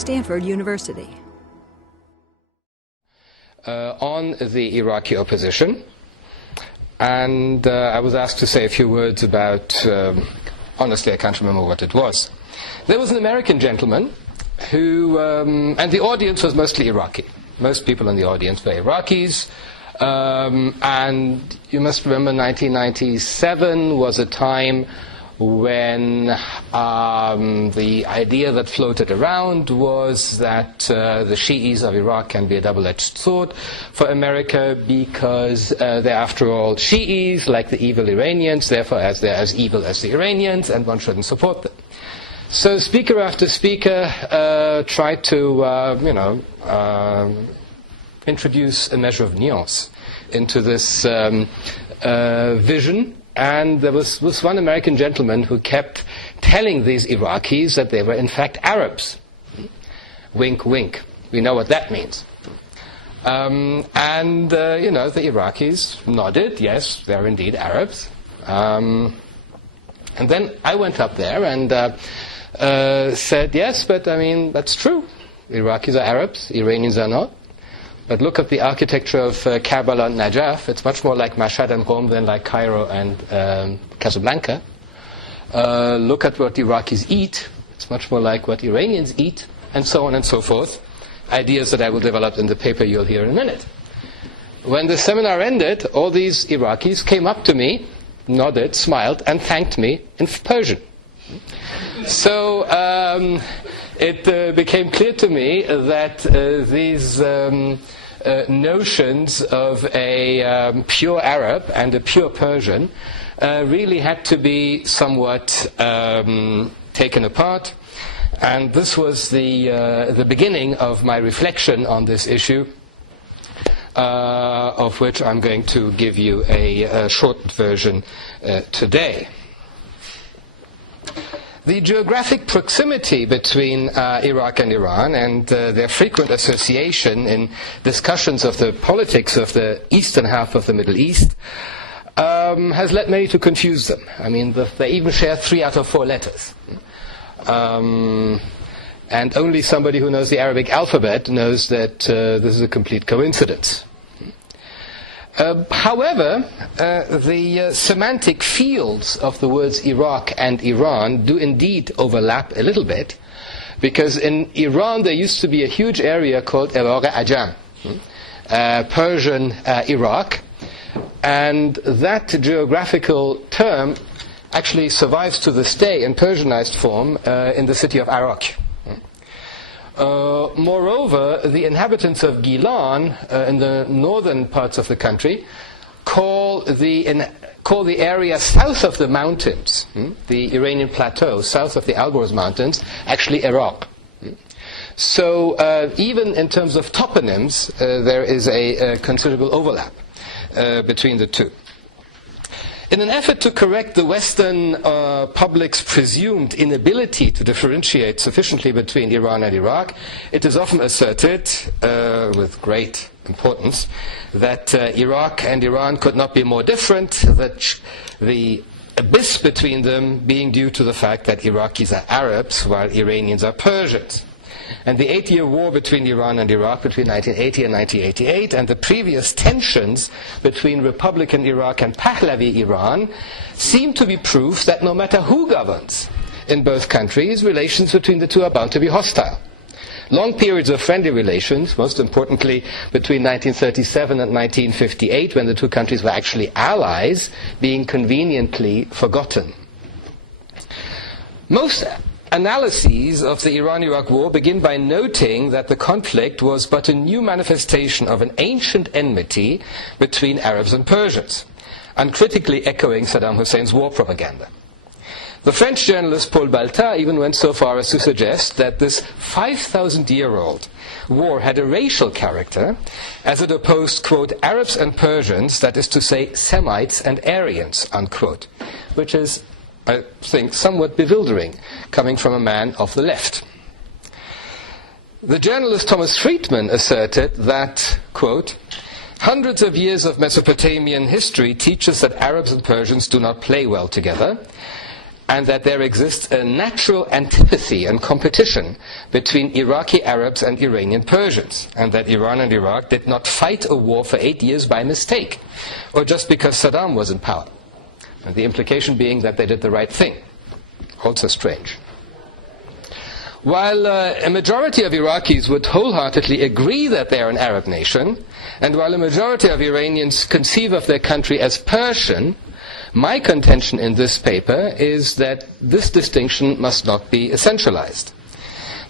Stanford University. On the Iraqi opposition, and I was asked to say a few words about, honestly I can't remember what it was. There was an American gentleman who, and the audience was mostly Iraqi. Most people in the audience were Iraqis, and you must remember 1997 was a time when the idea that floated around was that the Shi'is of Iraq can be a double-edged sword for America because they're, after all, Shi'is, like the evil Iranians, therefore as they're as evil as the Iranians, and one shouldn't support them. So speaker after speaker tried to, introduce a measure of nuance into this vision. And there was one American gentleman who kept telling these Iraqis that they were in fact Arabs. Wink, wink. We know what that means. The Iraqis nodded, yes, they're indeed Arabs. And then I went up there and said, yes, but I mean, that's true. The Iraqis are Arabs, Iranians are not. But look at the architecture of Karbala and Najaf. It's much more like Mashhad and Qom than like Cairo and Casablanca. Look at what Iraqis eat. It's much more like what Iranians eat, and so on and so forth. Ideas that I will develop in the paper you'll hear in a minute. When the seminar ended, all these Iraqis came up to me, nodded, smiled, and thanked me in Persian. So it became clear to me that these notions of a pure Arab and a pure Persian really had to be somewhat taken apart. And this was the beginning of my reflection on this issue, of which I'm going to give you a short version today. The geographic proximity between Iraq and Iran and their frequent association in discussions of the politics of the eastern half of the Middle East has led many to confuse them. I mean, they even share 3 out of 4 letters. And only somebody who knows the Arabic alphabet knows that this is a complete coincidence. However, the semantic fields of the words Iraq and Iran do indeed overlap a little bit, because in Iran there used to be a huge area called Iraq-e-Ajam, Persian Iraq, and that geographical term actually survives to this day in Persianized form in the city of Arak. Moreover, the inhabitants of Gilan in the northern parts of the country call the area south of the mountains, the Iranian plateau, south of the Alborz Mountains, actually Iraq. So even in terms of toponyms, there is a considerable overlap between the two. In an effort to correct the Western public's presumed inability to differentiate sufficiently between Iran and Iraq, it is often asserted, with great importance, that Iraq and Iran could not be more different, that the abyss between them being due to the fact that Iraqis are Arabs while Iranians are Persians. And the 8-year war between Iran and Iraq between 1980 and 1988, and the previous tensions between Republican Iraq and Pahlavi Iran, seem to be proof that no matter who governs in both countries, relations between the two are bound to be hostile. Long periods of friendly relations, most importantly between 1937 and 1958, when the two countries were actually allies, being conveniently forgotten. Most analyses of the Iran-Iraq war begin by noting that the conflict was but a new manifestation of an ancient enmity between Arabs and Persians, uncritically echoing Saddam Hussein's war propaganda. The French journalist Paul Balta even went so far as to suggest that this 5,000-year-old war had a racial character, as it opposed, quote, Arabs and Persians, that is to say, Semites and Aryans, unquote, which is, I think, somewhat bewildering, coming from a man of the left. The journalist Thomas Friedman asserted that, quote, hundreds of years of Mesopotamian history teach us that Arabs and Persians do not play well together, and that there exists a natural antipathy and competition between Iraqi Arabs and Iranian Persians, and that Iran and Iraq did not fight a war for 8 years by mistake, or just because Saddam was in power. And the implication being that they did the right thing. Also strange. While a majority of Iraqis would wholeheartedly agree that they are an Arab nation, and while a majority of Iranians conceive of their country as Persian, my contention in this paper is that this distinction must not be essentialized.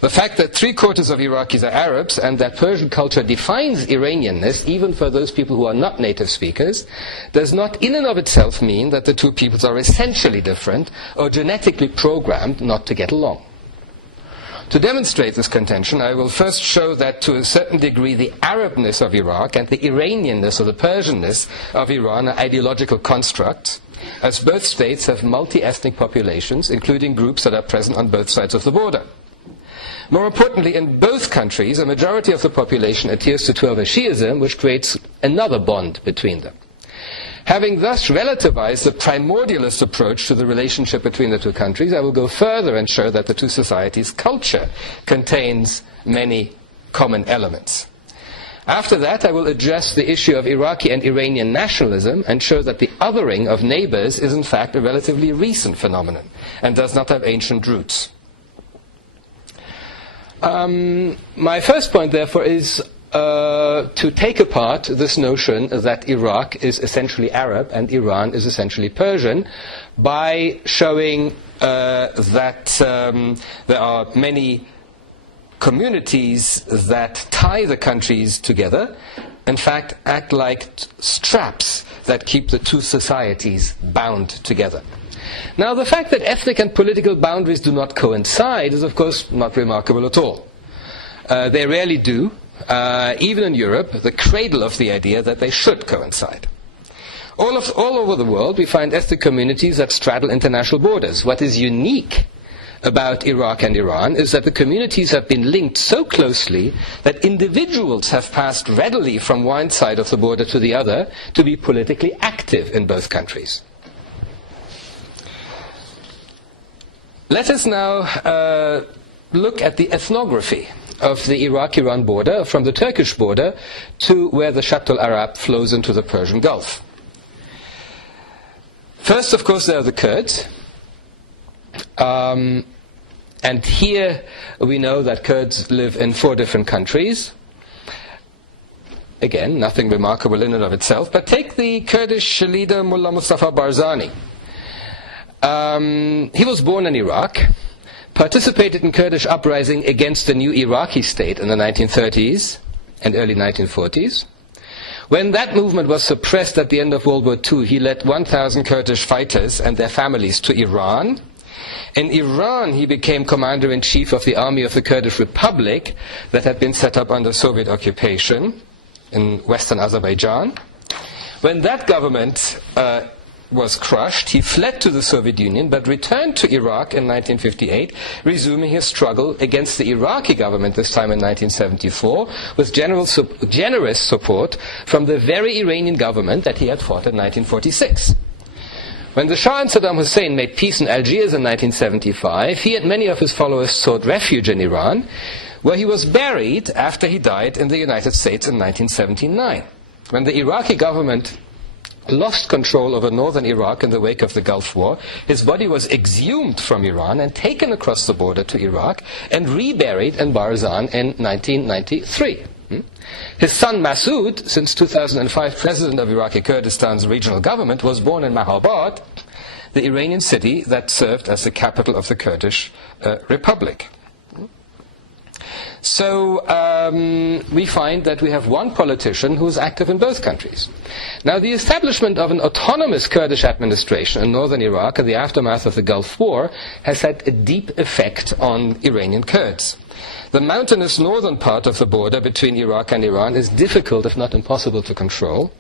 The fact that 3/4 of Iraqis are Arabs and that Persian culture defines Iranianness, even for those people who are not native speakers, does not in and of itself mean that the two peoples are essentially different or genetically programmed not to get along. To demonstrate this contention, I will first show that to a certain degree the Arabness of Iraq and the Iranianness or the Persianness of Iran are ideological constructs, as both states have multi-ethnic populations, including groups that are present on both sides of the border. More importantly, in both countries, a majority of the population adheres to Twelver Shi'ism, which creates another bond between them. Having thus relativized the primordialist approach to the relationship between the two countries, I will go further and show that the two societies' culture contains many common elements. After that, I will address the issue of Iraqi and Iranian nationalism and show that the othering of neighbors is in fact a relatively recent phenomenon and does not have ancient roots. My first point, therefore, is to take apart this notion that Iraq is essentially Arab and Iran is essentially Persian by showing that there are many communities that tie the countries together, in fact act like straps that keep the two societies bound together. Now, the fact that ethnic and political boundaries do not coincide is of course not remarkable at all. They rarely do. Even in Europe, the cradle of the idea that they should coincide. All over the world, we find ethnic communities that straddle international borders. What is unique about Iraq and Iran is that the communities have been linked so closely that individuals have passed readily from one side of the border to the other to be politically active in both countries. Let us now look at the ethnography of the Iraq-Iran border, from the Turkish border to where the Shatt al-Arab flows into the Persian Gulf. First, of course, there are the Kurds. And here we know that Kurds live in 4 different countries. Again, nothing remarkable in and of itself, but take the Kurdish leader Mullah Mustafa Barzani. He was born in Iraq, participated in Kurdish uprising against the new Iraqi state in the 1930s and early 1940s. When that movement was suppressed at the end of World War II, he led 1,000 Kurdish fighters and their families to Iran. In Iran, he became commander-in-chief of the army of the Kurdish Republic that had been set up under Soviet occupation in western Azerbaijan. When that government was crushed, he fled to the Soviet Union but returned to Iraq in 1958, resuming his struggle against the Iraqi government, this time in 1974, with generous support from the very Iranian government that he had fought in 1946. When the Shah and Saddam Hussein made peace in Algiers in 1975, he and many of his followers sought refuge in Iran, where he was buried after he died in the United States in 1979. When the Iraqi government lost control over northern Iraq in the wake of the Gulf War, his body was exhumed from Iran and taken across the border to Iraq and reburied in Barzan in 1993. His son Masoud, since 2005 president of Iraqi Kurdistan's regional government, was born in Mahabad, the Iranian city that served as the capital of the Kurdish Republic. So we find that we have one politician who is active in both countries. Now, the establishment of an autonomous Kurdish administration in northern Iraq in the aftermath of the Gulf War has had a deep effect on Iranian Kurds. The mountainous northern part of the border between Iraq and Iran is difficult, if not impossible, to control.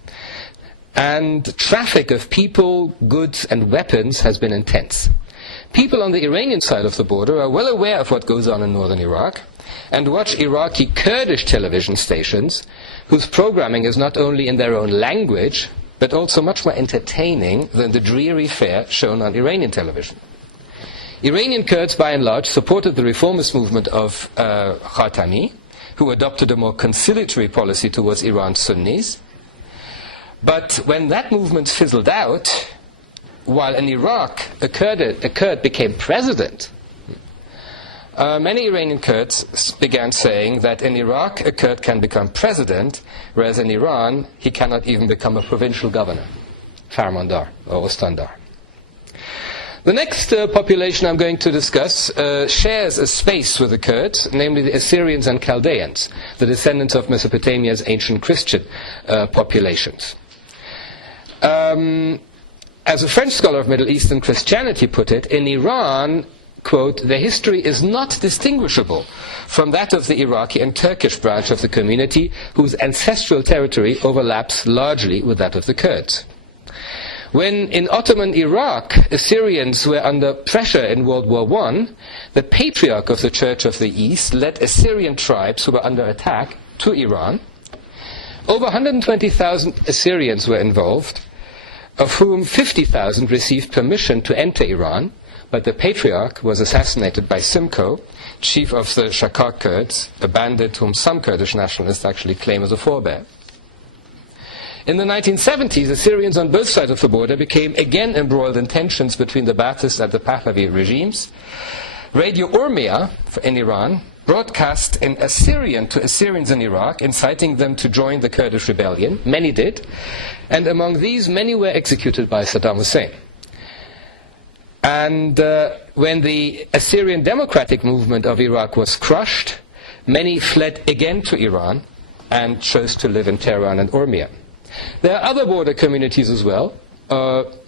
And traffic of people, goods, and weapons has been intense. People on the Iranian side of the border are well aware of what goes on in northern Iraq and watch Iraqi Kurdish television stations whose programming is not only in their own language but also much more entertaining than the dreary fare shown on Iranian television. Iranian Kurds, by and large, supported the reformist movement of Khatami, who adopted a more conciliatory policy towards Iran's Sunnis. But when that movement fizzled out, while in Iraq a Kurd became president, many Iranian Kurds began saying that in Iraq a Kurd can become president, whereas in Iran he cannot even become a provincial governor, Farmandar or Ostandar. The next population I'm going to discuss shares a space with the Kurds, namely the Assyrians and Chaldeans, the descendants of Mesopotamia's ancient Christian populations. As a French scholar of Middle Eastern Christianity put it, in Iran, quote, "their history is not distinguishable from that of the Iraqi and Turkish branch of the community, whose ancestral territory overlaps largely with that of the Kurds." When in Ottoman Iraq, Assyrians were under pressure in World War I, the patriarch of the Church of the East led Assyrian tribes who were under attack to Iran. Over 120,000 Assyrians were involved, of whom 50,000 received permission to enter Iran, but the patriarch was assassinated by Simcoe, chief of the Shakar Kurds, a bandit whom some Kurdish nationalists actually claim as a forebear. In the 1970s, Assyrians on both sides of the border became again embroiled in tensions between the Ba'athist and the Pahlavi regimes. Radio Urmia in Iran broadcast in Assyrian to Assyrians in Iraq, inciting them to join the Kurdish rebellion. Many did, and among these, many were executed by Saddam Hussein. And when the Assyrian Democratic Movement of Iraq was crushed, many fled again to Iran and chose to live in Tehran and Urmia. There are other border communities as well,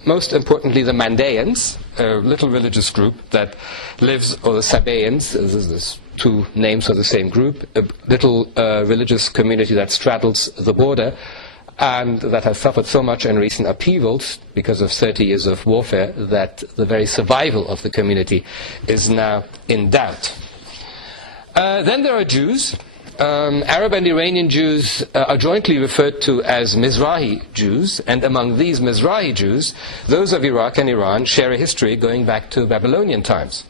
most importantly the Mandaeans, a little religious group that lives, or the Sabaeans, there's two names for the same group, a little religious community that straddles the border and that has suffered so much in recent upheavals because of 30 years of warfare that the very survival of the community is now in doubt. Then there are Jews. Arab and Iranian Jews are jointly referred to as Mizrahi Jews, and among these Mizrahi Jews, those of Iraq and Iran share a history going back to Babylonian times.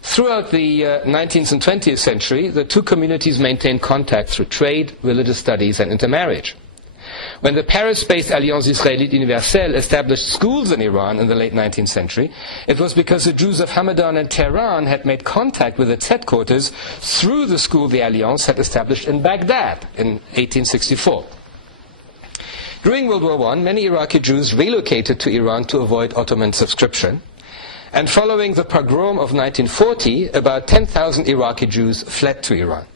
Throughout the 19th and 20th century, the two communities maintained contact through trade, religious studies, and intermarriage. When the Paris-based Alliance Israélite Universelle established schools in Iran in the late 19th century, it was because the Jews of Hamadan and Tehran had made contact with its headquarters through the school the Alliance had established in Baghdad in 1864. During World War I, many Iraqi Jews relocated to Iran to avoid Ottoman subscription. And following the pogrom of 1940, about 10,000 Iraqi Jews fled to Iran,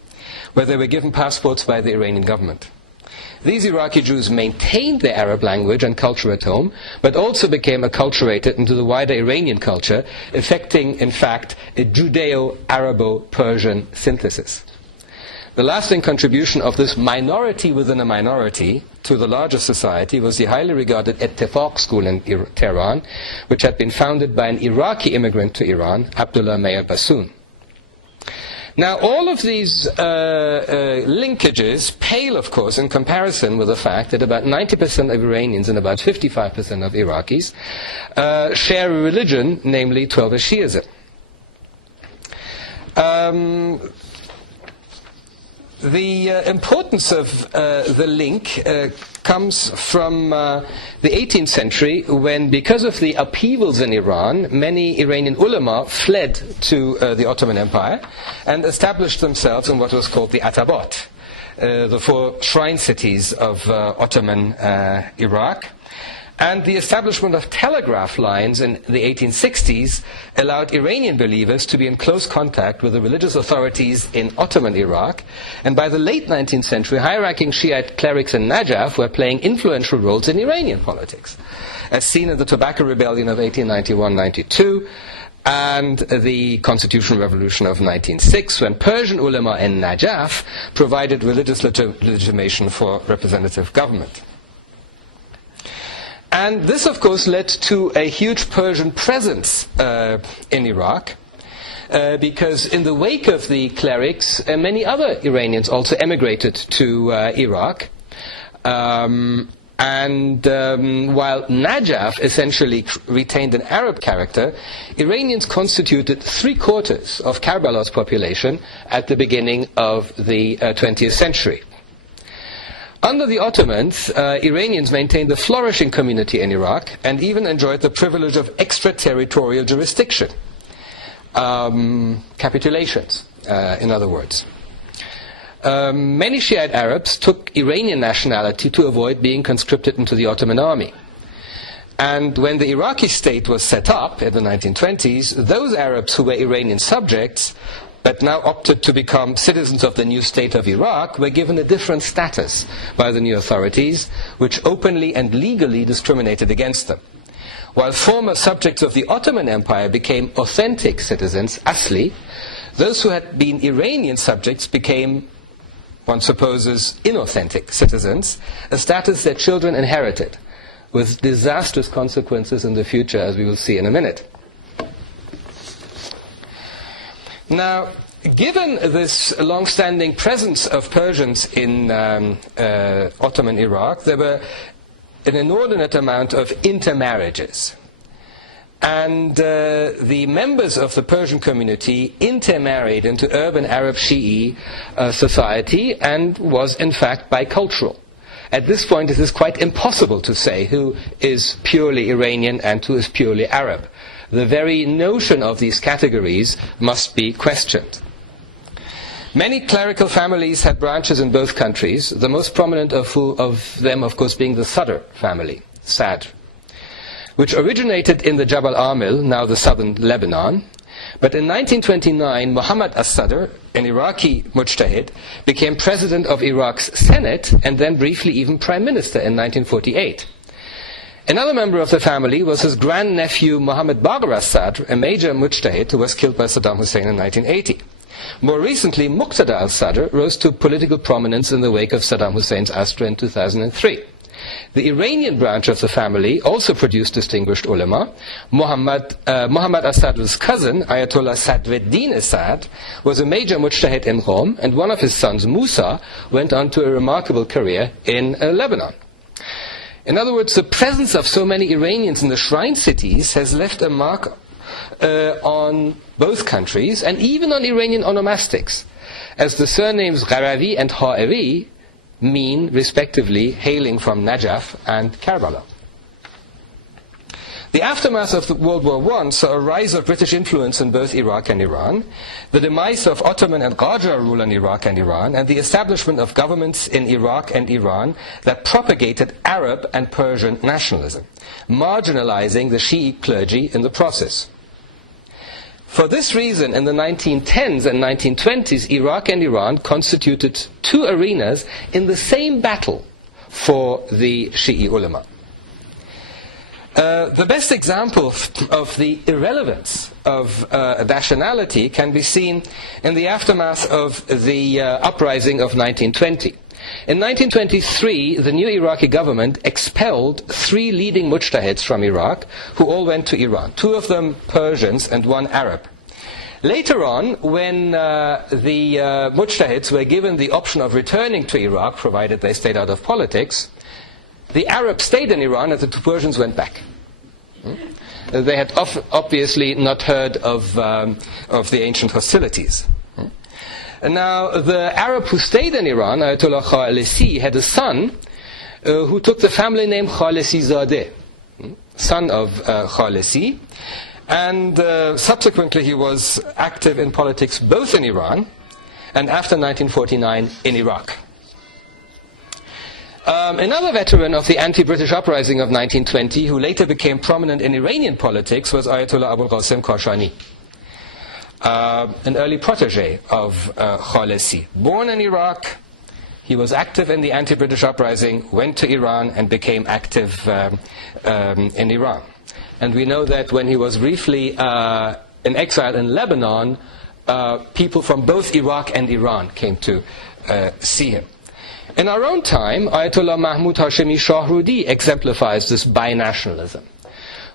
where they were given passports by the Iranian government. These Iraqi Jews maintained their Arab language and culture at home, but also became acculturated into the wider Iranian culture, effecting, in fact, a Judeo-Arabo-Persian synthesis. The lasting contribution of this minority within a minority to the larger society was the highly regarded Ettifaq school in Tehran, which had been founded by an Iraqi immigrant to Iran, Abdullah Meir Bassoon. Now, all of these linkages pale, of course, in comparison with the fact that about 90% of Iranians and about 55% of Iraqis share a religion, namely Twelver Shi'ism. The importance of the link comes from the 18th century, when, because of the upheavals in Iran, many Iranian ulama fled to the Ottoman Empire and established themselves in what was called the Atabat, the four shrine cities of Ottoman Iraq. And the establishment of telegraph lines in the 1860s allowed Iranian believers to be in close contact with the religious authorities in Ottoman Iraq. And by the late 19th century, high-ranking Shiite clerics in Najaf were playing influential roles in Iranian politics, as seen in the Tobacco Rebellion of 1891-92 and the Constitutional Revolution of 1906, when Persian ulama in Najaf provided religious legitimation for representative government. And this, of course, led to a huge Persian presence in Iraq, because in the wake of the clerics, many other Iranians also emigrated to Iraq. And while Najaf essentially retained an Arab character, Iranians constituted 3/4 of Karbala's population at the beginning of the 20th century. Under the Ottomans, Iranians maintained a flourishing community in Iraq and even enjoyed the privilege of extraterritorial jurisdiction. Capitulations, in other words. Many Shiite Arabs took Iranian nationality to avoid being conscripted into the Ottoman army. And when the Iraqi state was set up in the 1920s, those Arabs who were Iranian subjects but now opted to become citizens of the new state of Iraq were given a different status by the new authorities, which openly and legally discriminated against them. While former subjects of the Ottoman Empire became authentic citizens, asli, those who had been Iranian subjects became, one supposes, inauthentic citizens, a status their children inherited, with disastrous consequences in the future, as we will see in a minute. Now, given this long-standing presence of Persians in Ottoman Iraq, there were an inordinate amount of intermarriages. And the members of the Persian community intermarried into urban Arab Shi'i society and was in fact bicultural. At this point it is quite impossible to say who is purely Iranian and who is purely Arab. The very notion of these categories must be questioned. Many clerical families had branches in both countries, the most prominent of them, of course, being the Sadr family, Sadr, which originated in the Jabal Amil, now the southern Lebanon. But in 1929, Muhammad as-Sadr, an Iraqi mujtahid, became president of Iraq's Senate and then briefly even prime minister in 1948. Another member of the family was his grandnephew Muhammad Bagher as-Sadr, a major mujtahid who was killed by Saddam Hussein in 1980. More recently, Muqtada al-Sadr rose to political prominence in the wake of Saddam Hussein's ousting in 2003. The Iranian branch of the family also produced distinguished ulama. Muhammad as-Sadr's cousin, Ayatollah Sadreddin as-Sadr, was a major mujtahid in Qom, and one of his sons, Musa, went on to a remarkable career in Lebanon. In other words, the presence of so many Iranians in the shrine cities has left a mark on both countries, and even on Iranian onomastics, as the surnames Gharavi and Ha'iri mean, respectively, hailing from Najaf and Karbala. The aftermath of World War I saw a rise of British influence in both Iraq and Iran, the demise of Ottoman and Qajar rule in Iraq and Iran, and the establishment of governments in Iraq and Iran that propagated Arab and Persian nationalism, marginalizing the Shiite clergy in the process. For this reason, in the 1910s and 1920s, Iraq and Iran constituted two arenas in the same battle for the Shi'i ulama. The best example of the irrelevance of nationality can be seen in the aftermath of the uprising of 1920. In 1923, the new Iraqi government expelled 3 leading mujtahids from Iraq, who all went to Iran, 2 of them Persians and 1 Arab. Later on, when the mujtahids were given the option of returning to Iraq, provided they stayed out of politics, the Arabs stayed in Iran and the 2 Persians went back. They had obviously not heard of the ancient hostilities. And now, the Arab who stayed in Iran, Ayatollah Khalesi, had a son who took the family name Khalesi Zadeh, son of Khalesi, and subsequently he was active in politics both in Iran and after 1949 in Iraq. Another veteran of the anti-British uprising of 1920, who later became prominent in Iranian politics, was Ayatollah Abul Qasim Kashani, an early protege of Khalesi. Born in Iraq, he was active in the anti-British uprising, went to Iran and became active in Iran. And we know that when he was briefly in exile in Lebanon, people from both Iraq and Iran came to see him. In our own time, Ayatollah Mahmud Hashemi Shahrudi exemplifies this binationalism.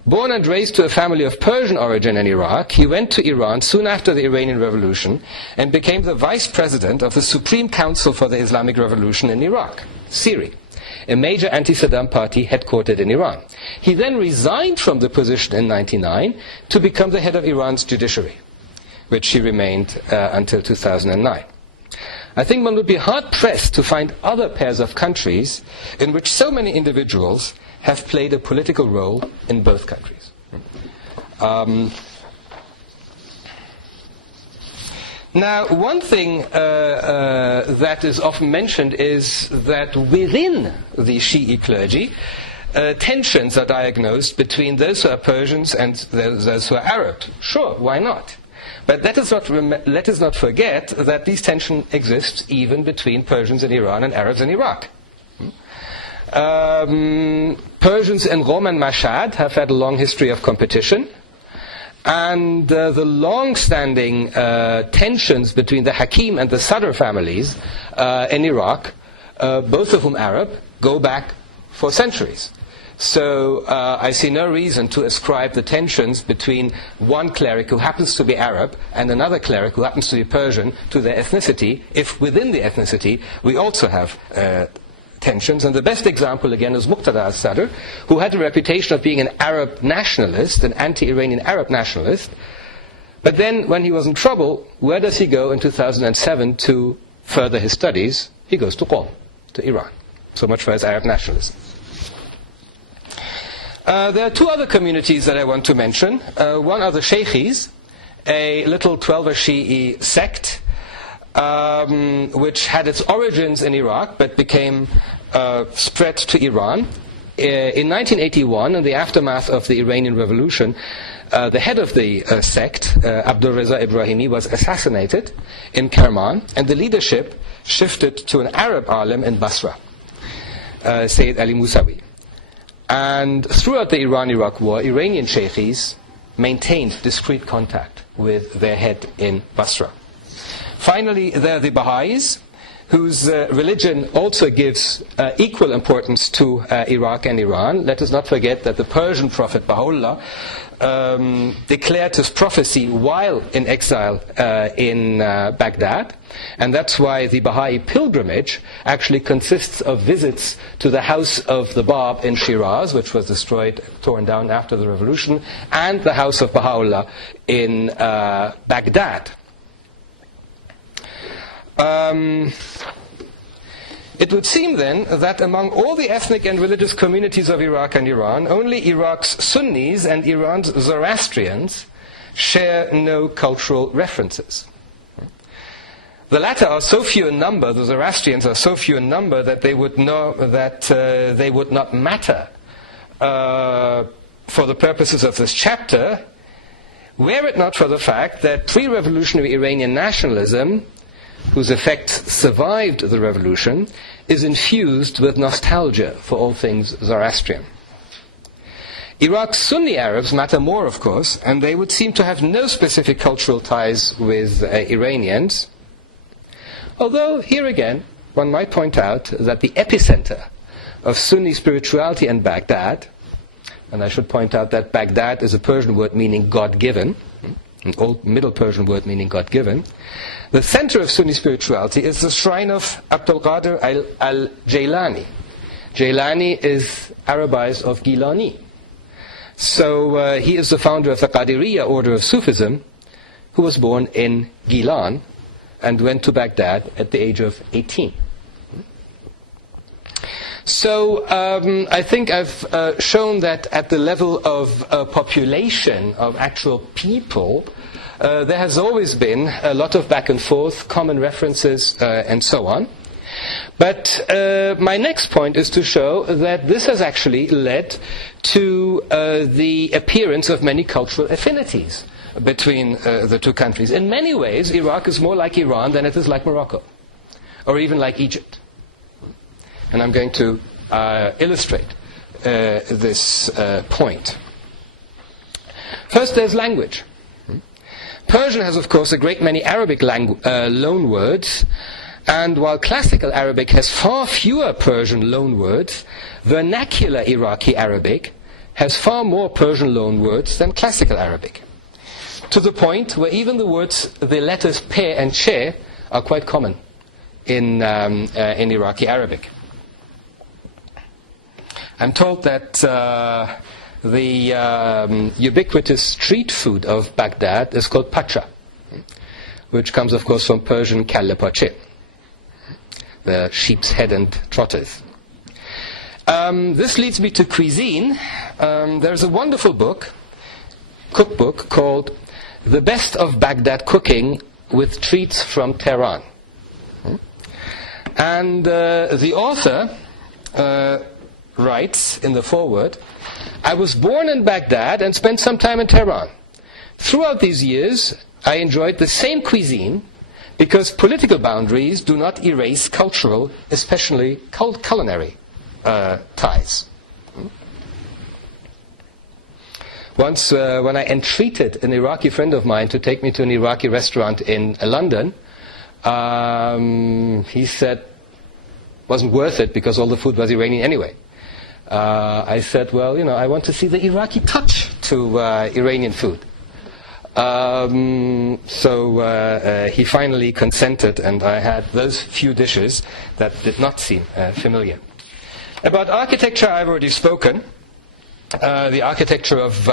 Born and raised to a family of Persian origin in Iraq, he went to Iran soon after the Iranian Revolution and became the vice president of the Supreme Council for the Islamic Revolution in Iraq, SIRI. a major anti-Saddam party headquartered in Iran. He then resigned from the position in 1999 to become the head of Iran's judiciary, which he remained until 2009. I think one would be hard-pressed to find other pairs of countries in which so many individuals have played a political role in both countries. Now, one thing that is often mentioned is that within the Shi'i clergy, tensions are diagnosed between those who are Persians and those who are Arab. Sure, why not? But let us not forget that these tensions exist even between Persians in Iran and Arabs in Iraq. Persians in Qom and Mashhad have had a long history of competition, and the long-standing tensions between the Hakim and the Sadr families in Iraq, both of whom Arab, go back for centuries. So I see no reason to ascribe the tensions between one cleric who happens to be Arab and another cleric who happens to be Persian to their ethnicity, if within the ethnicity we also have tensions. And the best example, again, is Muqtada al-Sadr, who had a reputation of being an Arab nationalist, an anti-Iranian Arab nationalist. But then, when he was in trouble, where does he go in 2007 to further his studies? He goes to Qom, to Iran. So much for his Arab nationalism. There are two other communities that I want to mention. One are the Sheikhis, a little 12er Shi'i sect, which had its origins in Iraq but became spread to Iran. In 1981, in the aftermath of the Iranian Revolution, the head of the sect, Abdul Reza Ibrahimi, was assassinated in Kerman, and the leadership shifted to an Arab alim in Basra, Sayyid Ali Musawi. And throughout the Iran-Iraq war, Iranian Sheikhis maintained discreet contact with their head in Basra. Finally, there are the Baha'is, whose religion also gives equal importance to Iraq and Iran. Let us not forget that the Persian prophet Baha'u'llah declared his prophecy while in exile in Baghdad, and that's why the Baha'i pilgrimage actually consists of visits to the house of the Bab in Shiraz, which was destroyed, torn down after the revolution, and the house of Baha'u'llah in Baghdad. It would seem then that among all the ethnic and religious communities of Iraq and Iran, only Iraq's Sunnis and Iran's Zoroastrians share no cultural references. The latter are so few in number, the Zoroastrians are so few in number, that they would not matter for the purposes of this chapter, were it not for the fact that pre-revolutionary Iranian nationalism, whose effects survived the revolution, is infused with nostalgia for all things Zoroastrian. Iraq's Sunni Arabs matter more, of course, and they would seem to have no specific cultural ties with Iranians. Although, here again, one might point out that the epicenter of Sunni spirituality in Baghdad, and I should point out that Baghdad is a Persian word meaning God-given, an old Middle Persian word meaning God-given. The center of Sunni spirituality is the shrine of Abdul Qadir al-Jailani. Jailani is Arabized of Gilani. So he is the founder of the Qadiriyya order of Sufism, who was born in Gilan and went to Baghdad at the age of 18. So I think I've shown that at the level of population, of actual people, there has always been a lot of back and forth, common references, and so on. But my next point is to show that this has actually led to the appearance of many cultural affinities between the two countries. In many ways, Iraq is more like Iran than it is like Morocco, or even like Egypt. And I'm going to illustrate this point. First, there's language. Persian has, of course, a great many Arabic loan words, and while classical Arabic has far fewer Persian loan words, vernacular Iraqi Arabic has far more Persian loan words than classical Arabic, to the point where even the words, the letters pe and che, are quite common in Iraqi Arabic. I'm told that the ubiquitous street food of Baghdad is called pacha, which comes, of course, from Persian kalle pache, the sheep's head and trotters. This leads me to cuisine. There's a wonderful cookbook called The Best of Baghdad Cooking with Treats from Tehran. And the author writes in the foreword, I was born in Baghdad and spent some time in Tehran. Throughout these years, I enjoyed the same cuisine because political boundaries do not erase cultural, especially culinary ties. Once, when I entreated an Iraqi friend of mine to take me to an Iraqi restaurant in London, he said wasn't worth it because all the food was Iranian anyway. I said, well, I want to see the Iraqi touch to Iranian food. So he finally consented, and I had those few dishes that did not seem familiar. About architecture, I've already spoken. The architecture of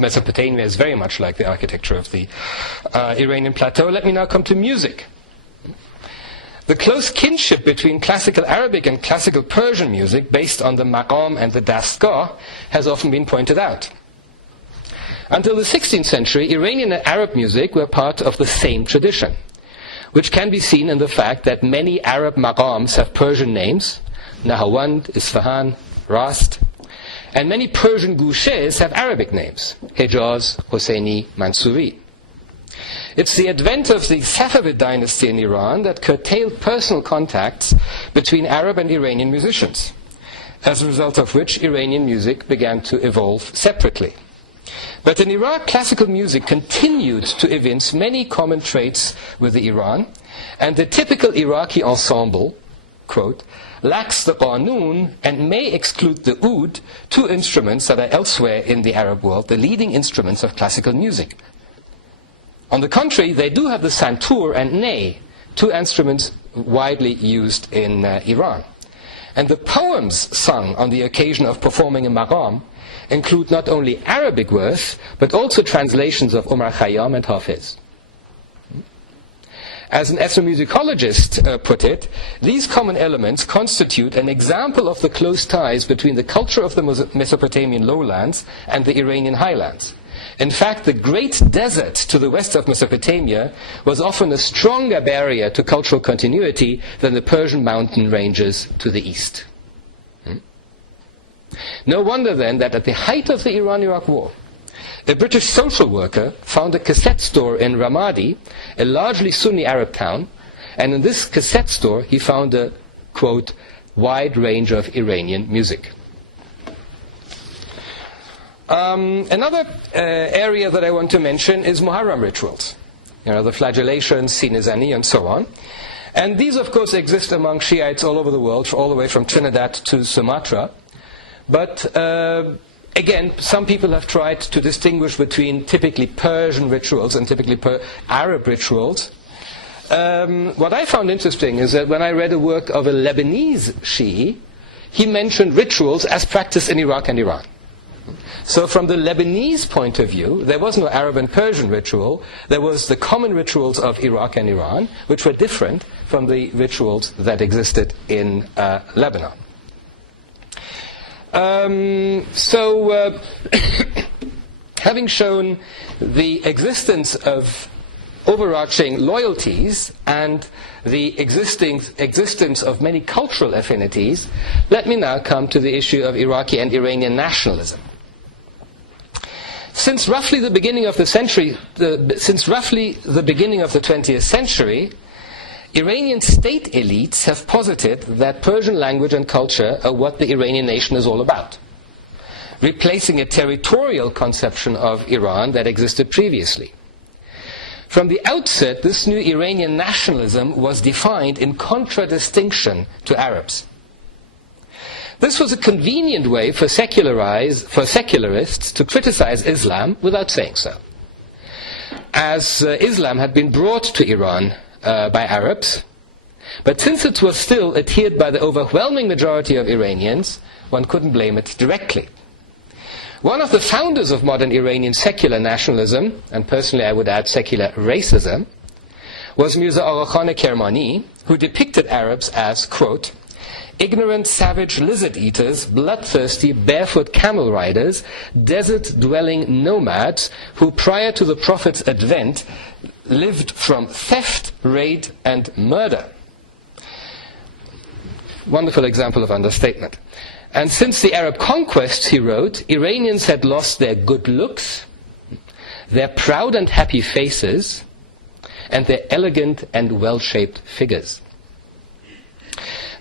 Mesopotamia is very much like the architecture of the Iranian plateau. Let me now come to music. The close kinship between classical Arabic and classical Persian music, based on the maqam and the dastgah, has often been pointed out. Until the 16th century, Iranian and Arab music were part of the same tradition, which can be seen in the fact that many Arab maqams have Persian names, Nahawand, Isfahan, Rast, and many Persian gouches have Arabic names, Hejaz, Hosseini, Mansuri. It's the advent of the Safavid dynasty in Iran that curtailed personal contacts between Arab and Iranian musicians, as a result of which Iranian music began to evolve separately. But in Iraq, classical music continued to evince many common traits with the Iran, and the typical Iraqi ensemble, quote, lacks the qanun and may exclude the oud, two instruments that are elsewhere in the Arab world the leading instruments of classical music. On the contrary, they do have the santur and ney, two instruments widely used in Iran. And the poems sung on the occasion of performing a maqam include not only Arabic verse, but also translations of Omar Khayyam and Hafiz. As an ethnomusicologist put it, these common elements constitute an example of the close ties between the culture of the Mesopotamian lowlands and the Iranian highlands. In fact, the great desert to the west of Mesopotamia was often a stronger barrier to cultural continuity than the Persian mountain ranges to the east. No wonder then that at the height of the Iran-Iraq War, a British social worker found a cassette store in Ramadi, a largely Sunni Arab town, and in this cassette store he found a, quote, wide range of Iranian music. Another area that I want to mention is Muharram rituals. The flagellations, Sinizani, and so on. And these, of course, exist among Shiites all over the world, all the way from Trinidad to Sumatra. But again, some people have tried to distinguish between typically Persian rituals and typically Arab rituals. What I found interesting is that when I read a work of a Lebanese Shi'i, he mentioned rituals as practiced in Iraq and Iran. So from the Lebanese point of view, there was no Arab and Persian ritual. There was the common rituals of Iraq and Iran, which were different from the rituals that existed in Lebanon. Having shown the existence of overarching loyalties and the existence of many cultural affinities, let me now come to the issue of Iraqi and Iranian nationalism. Since roughly the beginning of the 20th century, Iranian state elites have posited that Persian language and culture are what the Iranian nation is all about, replacing a territorial conception of Iran that existed previously. From the outset, this new Iranian nationalism was defined in contradistinction to Arabs. This was a convenient way for secularists to criticize Islam without saying so. As Islam had been brought to Iran by Arabs, But since it was still adhered by the overwhelming majority of Iranians, one couldn't blame it directly. One of the founders of modern Iranian secular nationalism, and personally I would add secular racism, was Mirza Agha Kermani, who depicted Arabs as, quote, ignorant, savage lizard-eaters, bloodthirsty, barefoot camel riders, desert-dwelling nomads who prior to the Prophet's advent lived from theft, raid, and murder. Wonderful example of understatement. And since the Arab conquest, he wrote, Iranians had lost their good looks, their proud and happy faces, and their elegant and well-shaped figures.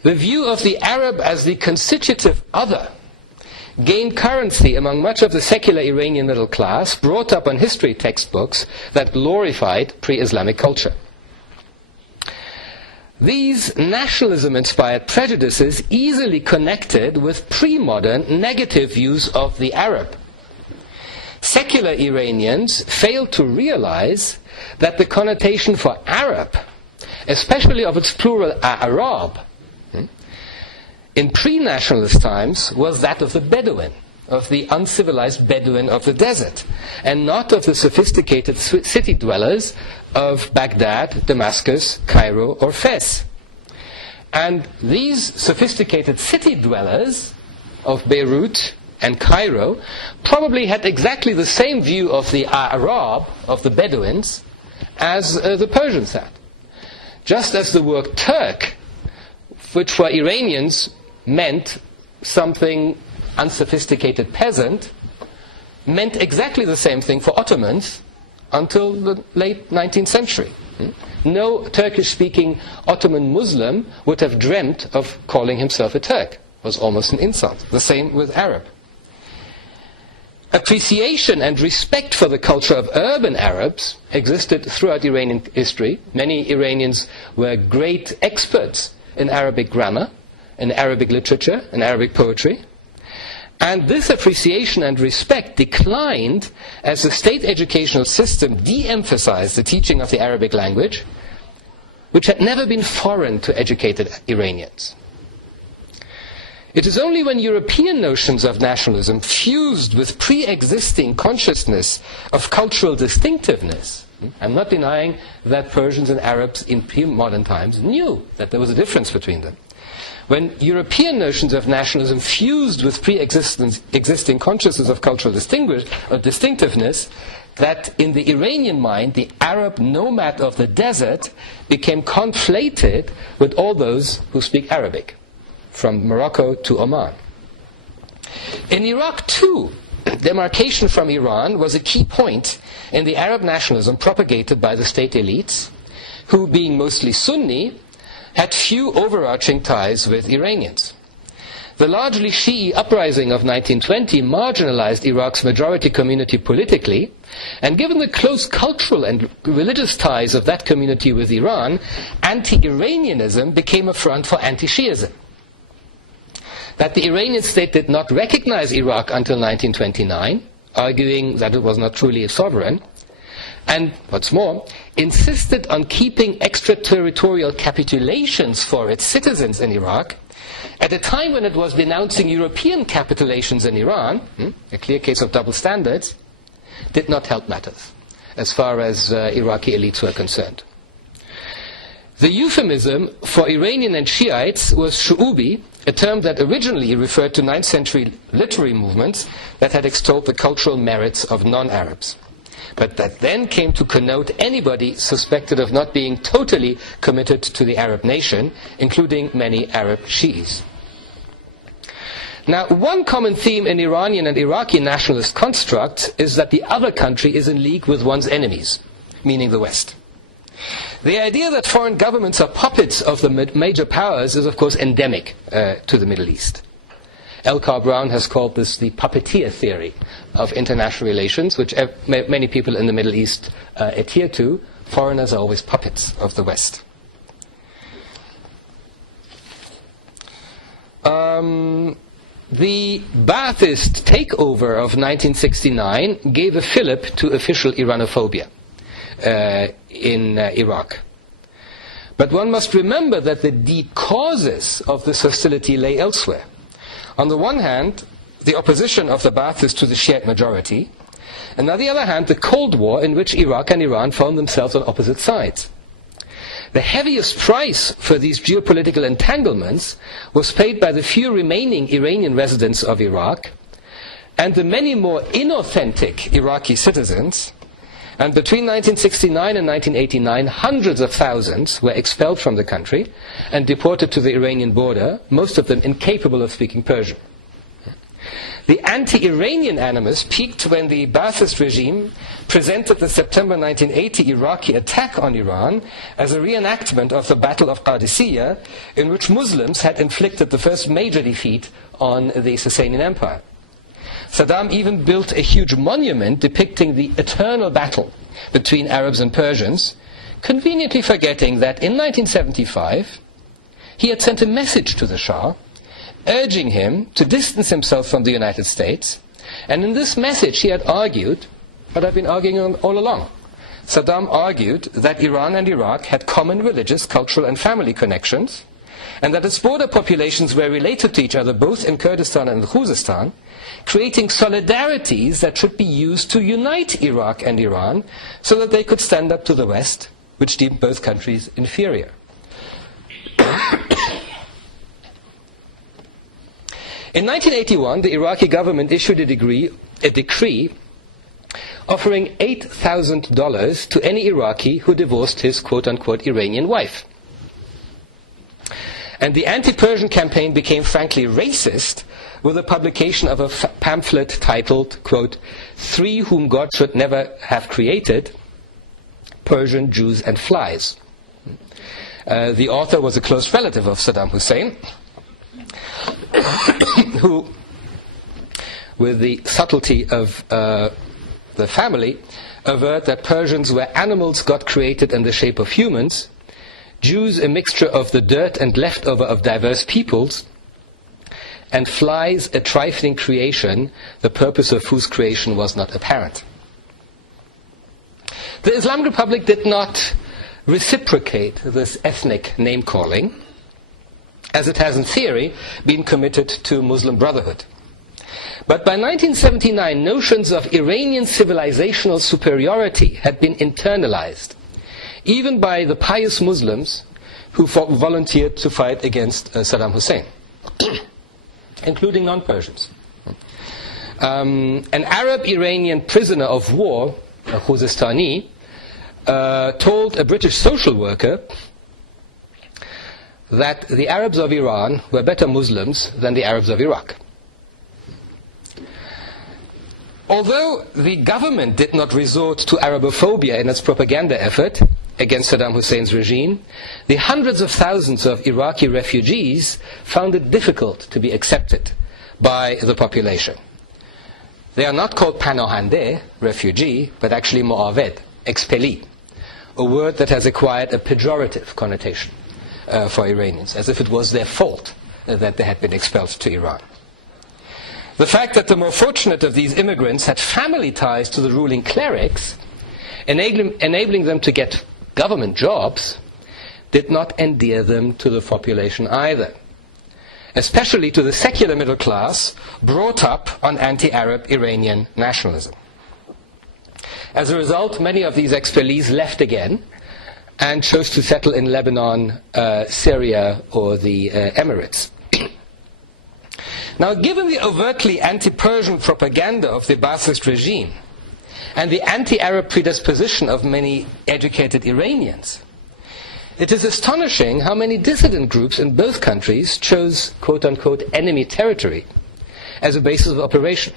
The view of the Arab as the constitutive other gained currency among much of the secular Iranian middle class, brought up on history textbooks that glorified pre-Islamic culture. These nationalism-inspired prejudices easily connected with pre-modern negative views of the Arab. Secular Iranians failed to realize that the connotation for Arab, especially of its plural Arab, in pre-nationalist times was that of the Bedouin, of the uncivilized Bedouin of the desert, and not of the sophisticated city dwellers of Baghdad, Damascus, Cairo, or Fez. And these sophisticated city dwellers of Beirut and Cairo probably had exactly the same view of the Arab, of the Bedouins, as the Persians had. Just as the word Turk, which for Iranians meant something unsophisticated peasant, meant exactly the same thing for Ottomans until the late 19th century. No Turkish-speaking Ottoman Muslim would have dreamt of calling himself a Turk. It was almost an insult. The same with Arab. Appreciation and respect for the culture of urban Arabs existed throughout Iranian history. Many Iranians were great experts in Arabic grammar, in Arabic literature, in Arabic poetry. And this appreciation and respect declined as the state educational system de-emphasized the teaching of the Arabic language, which had never been foreign to educated Iranians. It is only when European notions of nationalism fused with pre-existing consciousness of cultural distinctiveness. I'm not denying that Persians and Arabs in pre-modern times knew that there was a difference between them. When European notions of nationalism fused with pre-existing consciousness of cultural distinctiveness, that in the Iranian mind, the Arab nomad of the desert became conflated with all those who speak Arabic, from Morocco to Oman. In Iraq, too, demarcation from Iran was a key point in the Arab nationalism propagated by the state elites, who, being mostly Sunni, had few overarching ties with Iranians. The largely Shi'i uprising of 1920 marginalized Iraq's majority community politically, and given the close cultural and religious ties of that community with Iran, anti-Iranianism became a front for anti-Shi'ism. That the Iranian state did not recognize Iraq until 1929, arguing that it was not truly a sovereign, and, what's more, insisted on keeping extraterritorial capitulations for its citizens in Iraq, at a time when it was denouncing European capitulations in Iran, a clear case of double standards, did not help matters, as far as Iraqi elites were concerned. The euphemism for Iranian and Shiites was shu'ubi, a term that originally referred to 9th century literary movements that had extolled the cultural merits of non-Arabs, but that then came to connote anybody suspected of not being totally committed to the Arab nation, including many Arab Shi'is. Now, one common theme in Iranian and Iraqi nationalist constructs is that the other country is in league with one's enemies, meaning the West. The idea that foreign governments are puppets of the major powers is, of course, endemic to the Middle East. L. Carr Brown has called this the puppeteer theory of international relations, which many people in the Middle East adhere to. Foreigners are always puppets of the West. The Ba'athist takeover of 1969 gave a fillip to official Iranophobia in Iraq. But one must remember that the deep causes of this hostility lay elsewhere. On the one hand, the opposition of the Baathists to the Shiite majority, and on the other hand, the Cold War in which Iraq and Iran found themselves on opposite sides. The heaviest price for these geopolitical entanglements was paid by the few remaining Iranian residents of Iraq and the many more inauthentic Iraqi citizens. And between 1969 and 1989, hundreds of thousands were expelled from the country and deported to the Iranian border, most of them incapable of speaking Persian. The anti-Iranian animus peaked when the Ba'athist regime presented the September 1980 Iraqi attack on Iran as a reenactment of the Battle of Qadisiyah, in which Muslims had inflicted the first major defeat on the Sassanian Empire. Saddam even built a huge monument depicting the eternal battle between Arabs and Persians, conveniently forgetting that in 1975 he had sent a message to the Shah urging him to distance himself from the United States, and in this message he had argued what I've been arguing all along. Saddam argued that Iran and Iraq had common religious, cultural and family connections, and that its border populations were related to each other both in Kurdistan and Khuzestan, creating solidarities that should be used to unite Iraq and Iran so that they could stand up to the West, which deemed both countries inferior. In 1981, the Iraqi government issued a decree offering $8,000 to any Iraqi who divorced his quote-unquote Iranian wife. And the anti-Persian campaign became frankly racist with the publication of a pamphlet titled, quote, "Three Whom God Should Never Have Created, Persian, Jews and Flies." The author was a close relative of Saddam Hussein, who, with the subtlety of the family, averred that Persians were animals God created in the shape of humans, Jews a mixture of the dirt and leftover of diverse peoples, and flies a trifling creation, the purpose of whose creation was not apparent. The Islamic Republic did not reciprocate this ethnic name-calling, as it has in theory been committed to Muslim Brotherhood. But by 1979, notions of Iranian civilizational superiority had been internalized, even by the pious Muslims who volunteered to fight against Saddam Hussein, including non-Persians. An Arab-Iranian prisoner of war, a Khuzestani, told a British social worker that the Arabs of Iran were better Muslims than the Arabs of Iraq. Although the government did not resort to Arabophobia in its propaganda effort against Saddam Hussein's regime, the hundreds of thousands of Iraqi refugees found it difficult to be accepted by the population. They are not called panahandeh, refugee, but actually mu'aved, expellee, a word that has acquired a pejorative connotation for Iranians, as if it was their fault that they had been expelled to Iran. The fact that the more fortunate of these immigrants had family ties to the ruling clerics, enabling them to get government jobs, did not endear them to the population either, especially to the secular middle class brought up on anti-Arab Iranian nationalism. As a result, many of these expellees left again and chose to settle in Lebanon, Syria, or the Emirates. Now, given the overtly anti-Persian propaganda of the Ba'athist regime and the anti-Arab predisposition of many educated Iranians, it is astonishing how many dissident groups in both countries chose quote-unquote enemy territory as a basis of operation,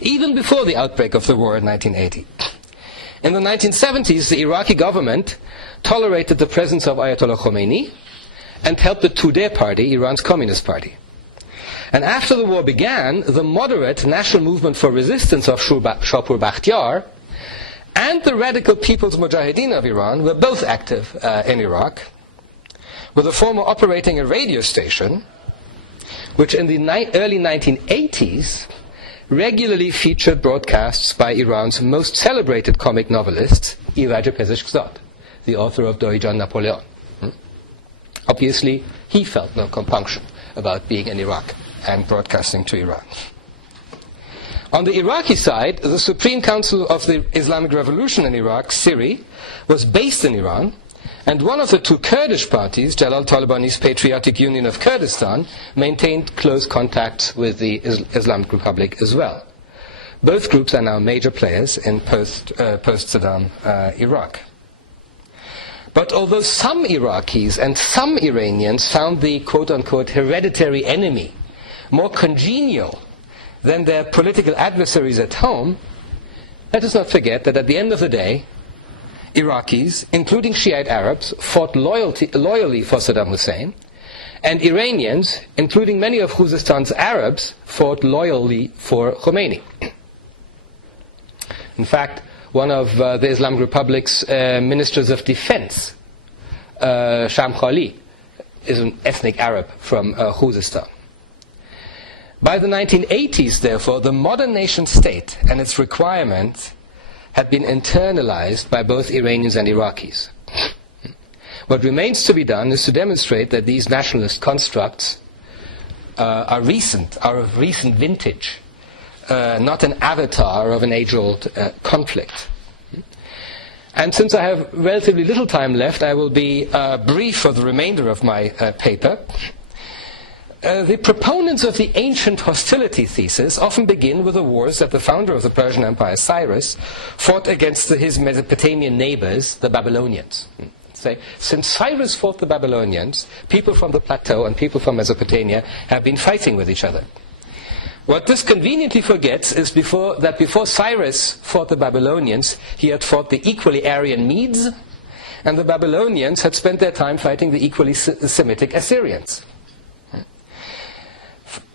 even before the outbreak of the war in 1980. In the 1970s, the Iraqi government tolerated the presence of Ayatollah Khomeini and helped the Tudeh party, Iran's Communist Party. And after the war began, the moderate National Movement for Resistance of Shapur Bakhtiar and the Radical People's Mujahideen of Iran were both active in Iraq, with the former operating a radio station which in the early 1980s regularly featured broadcasts by Iran's most celebrated comic novelist, Iraja Pezeshkzad, the author of Doijan Napoleon. Obviously, he felt no compunction about being in Iraq and broadcasting to Iran. On the Iraqi side, the Supreme Council of the Islamic Revolution in Iraq, SIRI, was based in Iran, and one of the two Kurdish parties, Jalal Talabani's Patriotic Union of Kurdistan, maintained close contacts with the Islamic Republic as well. Both groups are now major players in post-Saddam Iraq. But although some Iraqis and some Iranians found the quote-unquote hereditary enemy more congenial than their political adversaries at home, let us not forget that at the end of the day, Iraqis, including Shiite Arabs, fought loyally for Saddam Hussein, and Iranians, including many of Khuzistan's Arabs, fought loyally for Khomeini. In fact, one of the Islamic Republic's ministers of defense, Sham Khali, is an ethnic Arab from Khuzestan. By the 1980s, therefore, the modern nation state and its requirements had been internalized by both Iranians and Iraqis. What remains to be done is to demonstrate that these nationalist constructs are of recent vintage, not an avatar of an age-old conflict. And since I have relatively little time left, I will be brief for the remainder of my paper. The proponents of the ancient hostility thesis often begin with the wars that the founder of the Persian Empire, Cyrus, fought against his Mesopotamian neighbors, the Babylonians. Say, since Cyrus fought the Babylonians, people from the plateau and people from Mesopotamia have been fighting with each other. What this conveniently forgets is that before Cyrus fought the Babylonians, he had fought the equally Aryan Medes, and the Babylonians had spent their time fighting the equally Semitic Assyrians.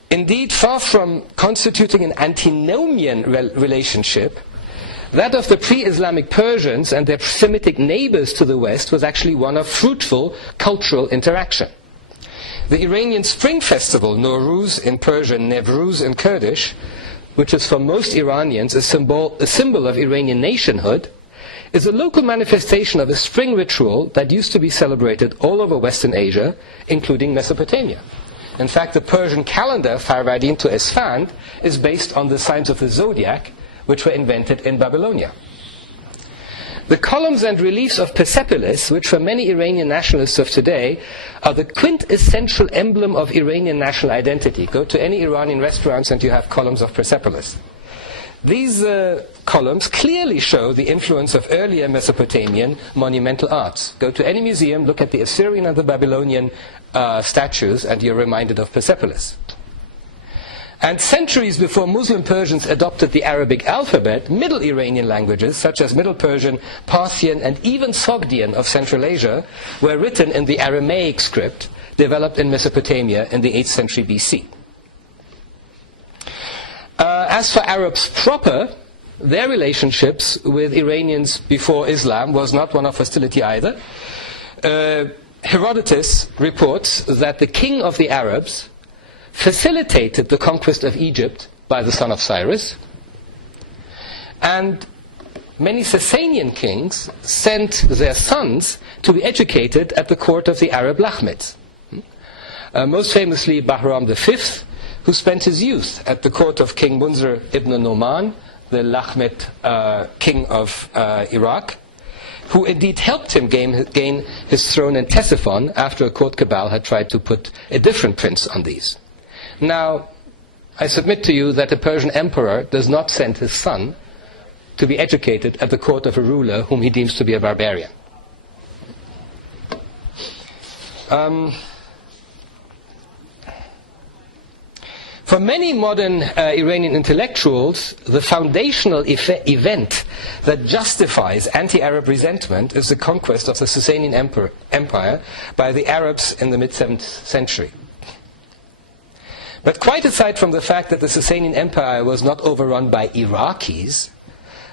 Indeed, far from constituting an antinomian relationship, that of the pre-Islamic Persians and their Semitic neighbors to the west was actually one of fruitful cultural interaction. The Iranian Spring Festival, Nowruz in Persian, Nevruz in Kurdish, which is for most Iranians a symbol of Iranian nationhood, is a local manifestation of a spring ritual that used to be celebrated all over Western Asia, including Mesopotamia. In fact, the Persian calendar, Farvardin to Esfand, is based on the signs of the zodiac, which were invented in Babylonia. The columns and reliefs of Persepolis, which for many Iranian nationalists of today are the quintessential emblem of Iranian national identity. Go to any Iranian restaurants and you have columns of Persepolis. These columns clearly show the influence of earlier Mesopotamian monumental arts. Go to any museum, look at the Assyrian and the Babylonian statues, and you're reminded of Persepolis. And centuries before Muslim Persians adopted the Arabic alphabet, Middle Iranian languages, such as Middle Persian, Parthian, and even Sogdian of Central Asia, were written in the Aramaic script, developed in Mesopotamia in the 8th century BC. As for Arabs proper, their relationships with Iranians before Islam was not one of hostility either. Herodotus reports that the king of the Arabs facilitated the conquest of Egypt by the son of Cyrus, and many Sasanian kings sent their sons to be educated at the court of the Arab Lakhmids. Most famously Bahram V, who spent his youth at the court of King Munzir ibn Numan, the Lakhmid king of Iraq, who indeed helped him gain his throne in Ctesiphon after a court cabal had tried to put a different prince on these. Now, I submit to you that a Persian emperor does not send his son to be educated at the court of a ruler whom he deems to be a barbarian. For many modern Iranian intellectuals, the foundational event that justifies anti-Arab resentment is the conquest of the Sasanian Empire by the Arabs in the mid-7th century. But quite aside from the fact that the Sasanian Empire was not overrun by Iraqis,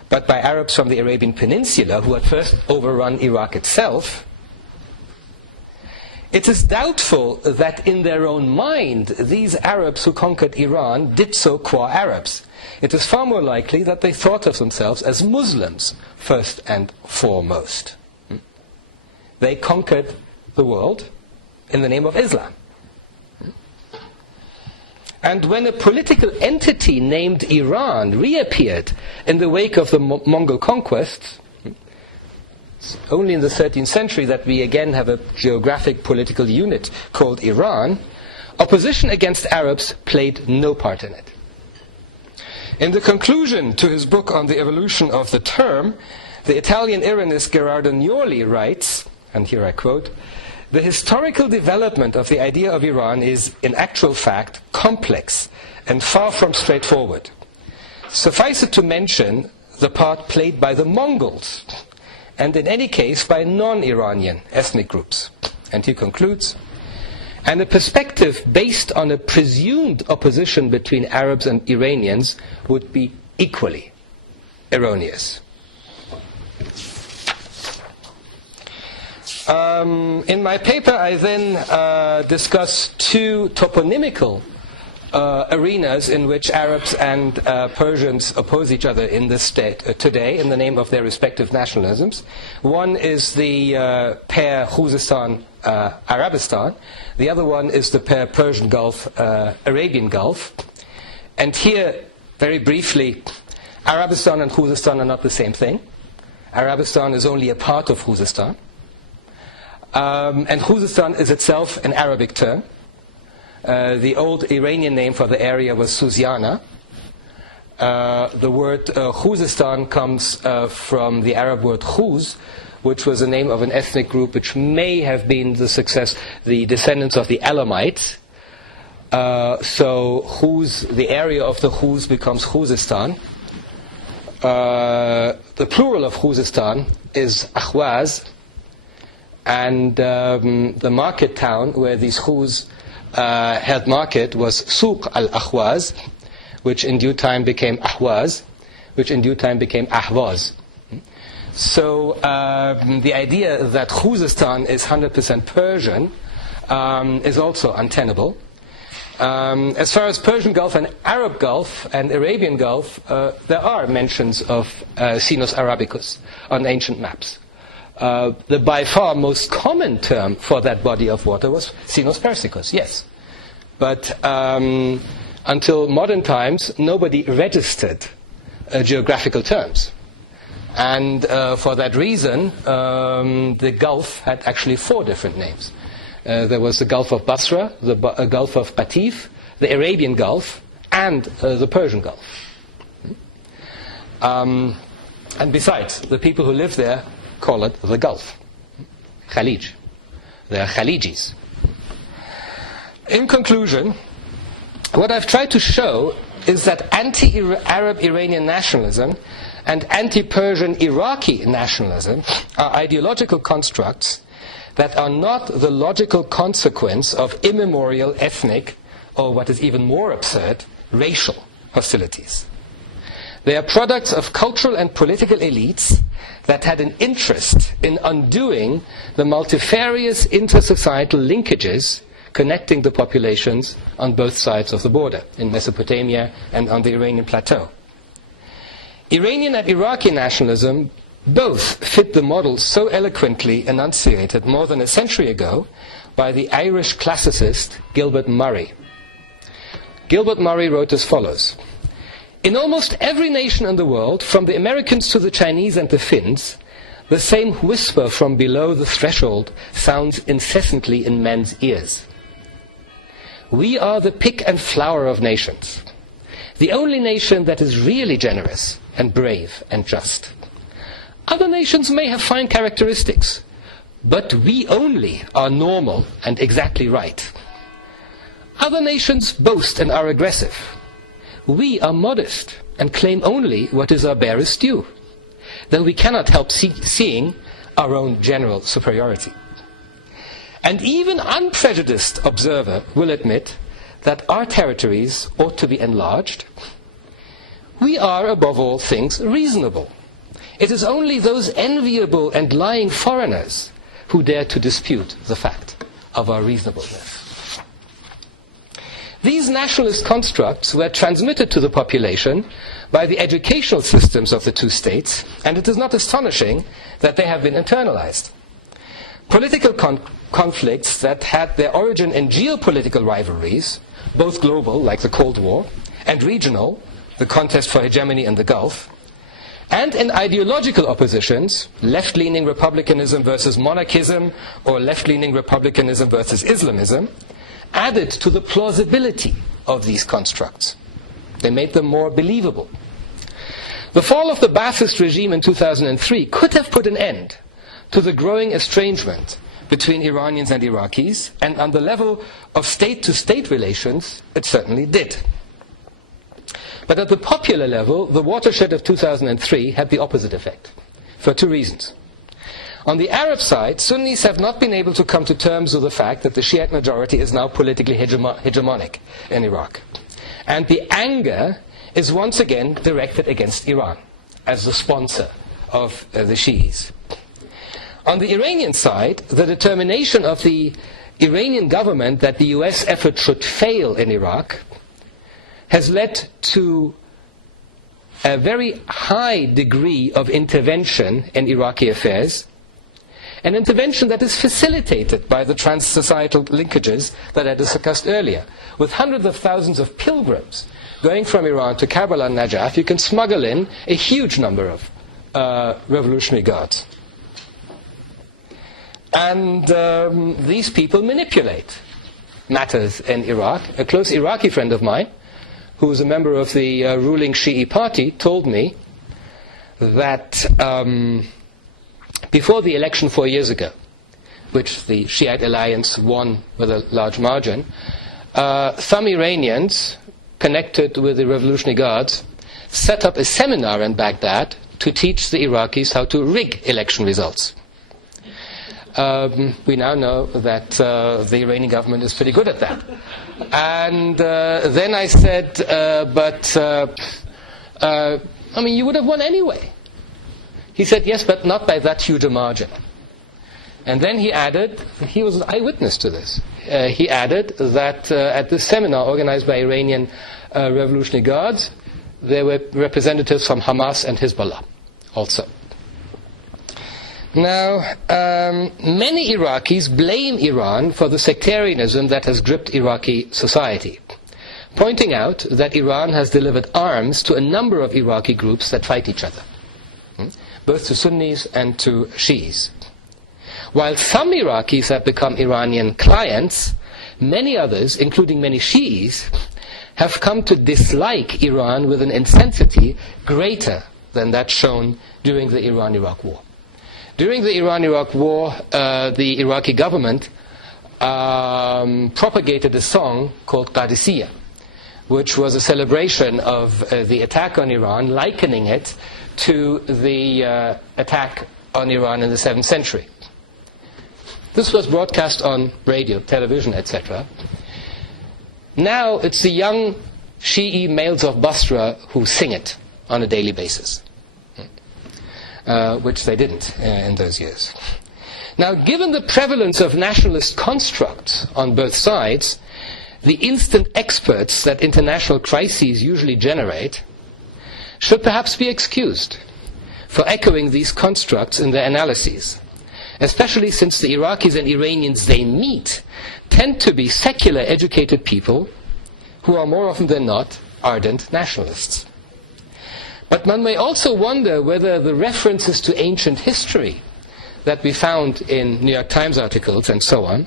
but by Arabs from the Arabian Peninsula who had first overrun Iraq itself, it is doubtful that in their own mind these Arabs who conquered Iran did so qua Arabs. It is far more likely that they thought of themselves as Muslims first and foremost. They conquered the world, in the name of Islam. And when a political entity named Iran reappeared in the wake of the Mongol conquests, it's only in the 13th century that we again have a geographic political unit called Iran, opposition against Arabs played no part in it. In the conclusion to his book on the evolution of the term, the Italian Iranist Gerardo Gnoli writes, and here I quote, "The historical development of the idea of Iran is, in actual fact, complex and far from straightforward. Suffice it to mention the part played by the Mongols, and in any case by non-Iranian ethnic groups." And he concludes, "And a perspective based on a presumed opposition between Arabs and Iranians would be equally erroneous." In my paper, I then discuss two toponymical arenas in which Arabs and Persians oppose each other in this state today in the name of their respective nationalisms. One is the pair Khuzestan-Arabistan. The other one is the pair Persian Gulf, Arabian Gulf. And here, very briefly, Arabistan and Khuzestan are not the same thing. Arabistan is only a part of Khuzestan. And Khuzestan is itself an Arabic term. The old Iranian name for the area was Suziana. The word Khuzestan comes from the Arab word Khuz, which was the name of an ethnic group which may have been the descendants of the Elamites. So Khuz, the area of the Khuz becomes Khuzestan. The plural of Khuzestan is Ahwaz. And the market town where these Khuz held market was Souq al-Ahwaz, which in due time became Ahwaz, which in due time became Ahwaz. So the idea that Khuzestan is 100% Persian is also untenable. As far as Persian Gulf and Arab Gulf and Arabian Gulf, there are mentions of Sinus Arabicus on ancient maps. The by far most common term for that body of water was Sinus Persicus, yes. But until modern times, nobody registered geographical terms. And for that reason, the Gulf had actually 4 different names. There was the Gulf of Basra, the Gulf of Batif, the Arabian Gulf, and the Persian Gulf. And besides, the people who live there call it the Gulf, Khalij. They are Khalijis. In conclusion, what I've tried to show is that anti-Arab Iranian nationalism and anti-Persian Iraqi nationalism are ideological constructs that are not the logical consequence of immemorial ethnic, or what is even more absurd, racial hostilities. They are products of cultural and political elites that had an interest in undoing the multifarious intersocietal linkages connecting the populations on both sides of the border, in Mesopotamia and on the Iranian plateau. Iranian and Iraqi nationalism both fit the model so eloquently enunciated more than a century ago by the Irish classicist Gilbert Murray. Gilbert Murray wrote as follows: "In almost every nation in the world, from the Americans to the Chinese and the Finns, the same whisper from below the threshold sounds incessantly in men's ears. We are the pick and flower of nations, the only nation that is really generous and brave and just. Other nations may have fine characteristics, but we only are normal and exactly right. Other nations boast and are aggressive. We are modest and claim only what is our barest due, though we cannot help seeing our own general superiority. And even unprejudiced observer will admit that our territories ought to be enlarged. We are, above all things, reasonable. It is only those enviable and lying foreigners who dare to dispute the fact of our reasonableness." These nationalist constructs were transmitted to the population by the educational systems of the two states, and it is not astonishing that they have been internalized. Political conflicts that had their origin in geopolitical rivalries, both global, like the Cold War, and regional, the contest for hegemony in the Gulf, and in ideological oppositions, left-leaning republicanism versus monarchism, or left-leaning republicanism versus Islamism, added to the plausibility of these constructs. They made them more believable. The fall of the Ba'athist regime in 2003 could have put an end to the growing estrangement between Iranians and Iraqis, and on the level of state-to-state relations, it certainly did. But at the popular level, the watershed of 2003 had the opposite effect, for two reasons. On the Arab side, Sunnis have not been able to come to terms with the fact that the Shiite majority is now politically hegemonic in Iraq. And the anger is once again directed against Iran as the sponsor of the Shi'is. On the Iranian side, the determination of the Iranian government that the US effort should fail in Iraq has led to a very high degree of intervention in Iraqi affairs, an intervention that is facilitated by the trans-societal linkages that I discussed earlier. With hundreds of thousands of pilgrims going from Iran to Karbala and Najaf, you can smuggle in a huge number of Revolutionary Guards. And these people manipulate matters in Iraq. A close Iraqi friend of mine, who was a member of the ruling Shi'i party, told me that before the election 4 years ago, which the Shiite alliance won with a large margin, some Iranians connected with the Revolutionary Guards set up a seminar in Baghdad to teach the Iraqis how to rig election results. We now know that the Iranian government is pretty good at that. And then I said, you would have won anyway. He said, yes, but not by that huge a margin. And then he added, he was an eyewitness to this, he added that at this seminar organized by Iranian Revolutionary Guards, there were representatives from Hamas and Hezbollah also. Now, many Iraqis blame Iran for the sectarianism that has gripped Iraqi society, pointing out that Iran has delivered arms to a number of Iraqi groups that fight each other, both to Sunnis and to Shi'is. While some Iraqis have become Iranian clients, many others, including many Shi'is, have come to dislike Iran with an intensity greater than that shown during the Iran-Iraq War. During the Iran-Iraq War, the Iraqi government propagated a song called Qadisiyya, which was a celebration of the attack on Iran, likening it to the attack on Iran in the 7th century. This was broadcast on radio, television, etc. Now it's the young Shi'i males of Basra who sing it on a daily basis. Which they didn't in those years. Now, given the prevalence of nationalist constructs on both sides, the instant experts that international crises usually generate should perhaps be excused for echoing these constructs in their analyses, especially since the Iraqis and Iranians they meet tend to be secular, educated people who are more often than not ardent nationalists. But one may also wonder whether the references to ancient history that we found in New York Times articles and so on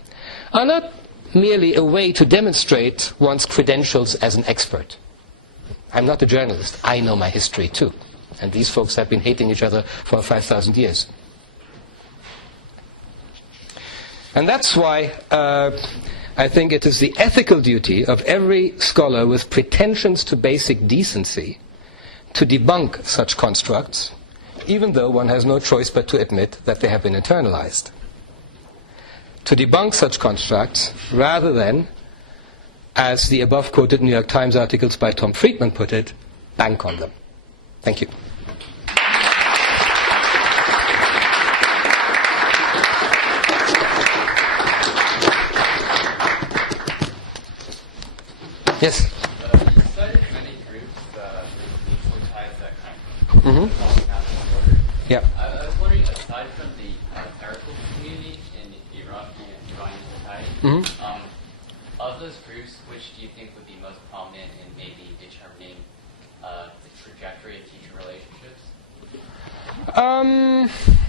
are not merely a way to demonstrate one's credentials as an expert. I'm not a journalist. I know my history too. And these folks have been hating each other for 5,000 years. And that's why I think it is the ethical duty of every scholar with pretensions to basic decency to debunk such constructs, even though one has no choice but to admit that they have been internalized. To debunk such constructs, rather than, as the above-quoted New York Times articles by Tom Friedman put it, bank on them. Thank you. Yes? Mm-hmm. Yeah. I was wondering, aside from the clerical community in Iraq and Of those groups, which do you think would be most prominent in maybe determining the trajectory of future relationships?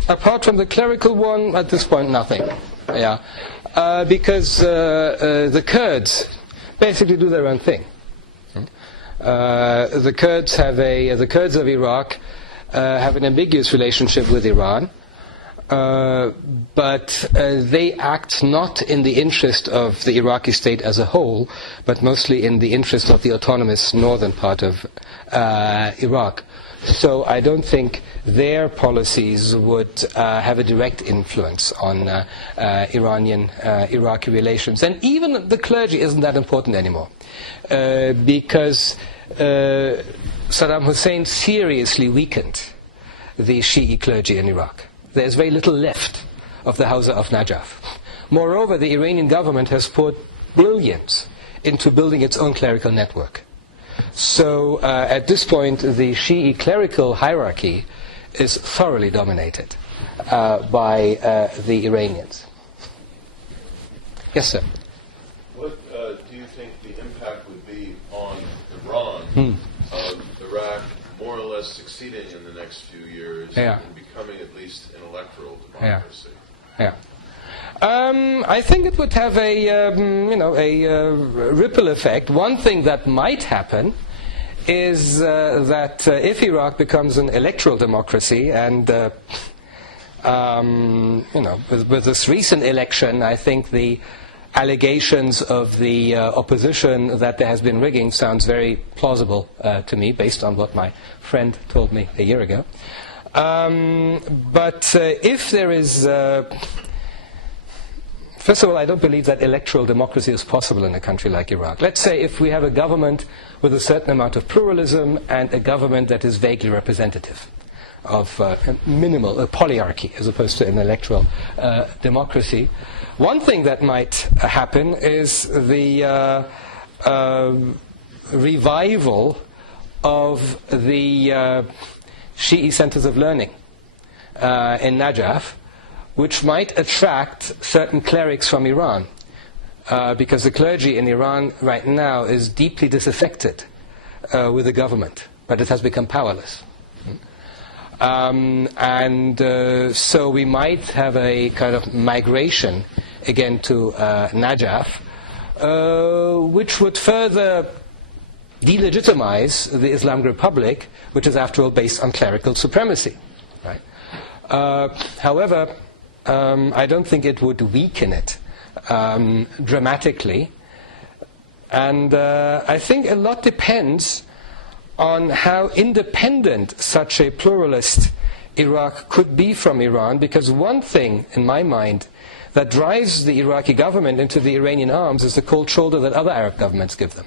Apart from the clerical one, at this point, nothing. Yeah, because the Kurds basically do their own thing. The Kurds of Iraq have an ambiguous relationship with Iran, but they act not in the interest of the Iraqi state as a whole, but mostly in the interest of the autonomous northern part of Iraq. So I don't think their policies would have a direct influence on Iranian-Iraqi relations. And even the clergy isn't that important anymore, because Saddam Hussein seriously weakened the Shi'i clergy in Iraq. There's very little left of the Hausa of Najaf. Moreover, the Iranian government has poured billions into building its own clerical network. So at this point, the Shi'i clerical hierarchy is thoroughly dominated by the Iranians. Yes, sir? What do you think the impact would be on Iran of Iraq more or less succeeding in the next few years and becoming at least an electoral democracy? Yeah. I think it would have a ripple effect. One thing that might happen is that if Iraq becomes an electoral democracy, and with this recent election, I think the allegations of the opposition that there has been rigging sounds very plausible to me, based on what my friend told me a year ago. But if there is first of all, I don't believe that electoral democracy is possible in a country like Iraq. Let's say if we have a government with a certain amount of pluralism and a government that is vaguely representative of a polyarchy as opposed to an electoral democracy. One thing that might happen is the revival of the Shi'i centers of learning in Najaf, which might attract certain clerics from Iran, because the clergy in Iran right now is deeply disaffected with the government, but it has become powerless. So we might have a kind of migration again to Najaf, which would further delegitimize the Islamic Republic, which is after all based on clerical supremacy. Right? However, I don't think it would weaken it dramatically. And I think a lot depends on how independent such a pluralist Iraq could be from Iran, because one thing, in my mind, that drives the Iraqi government into the Iranian arms is the cold shoulder that other Arab governments give them.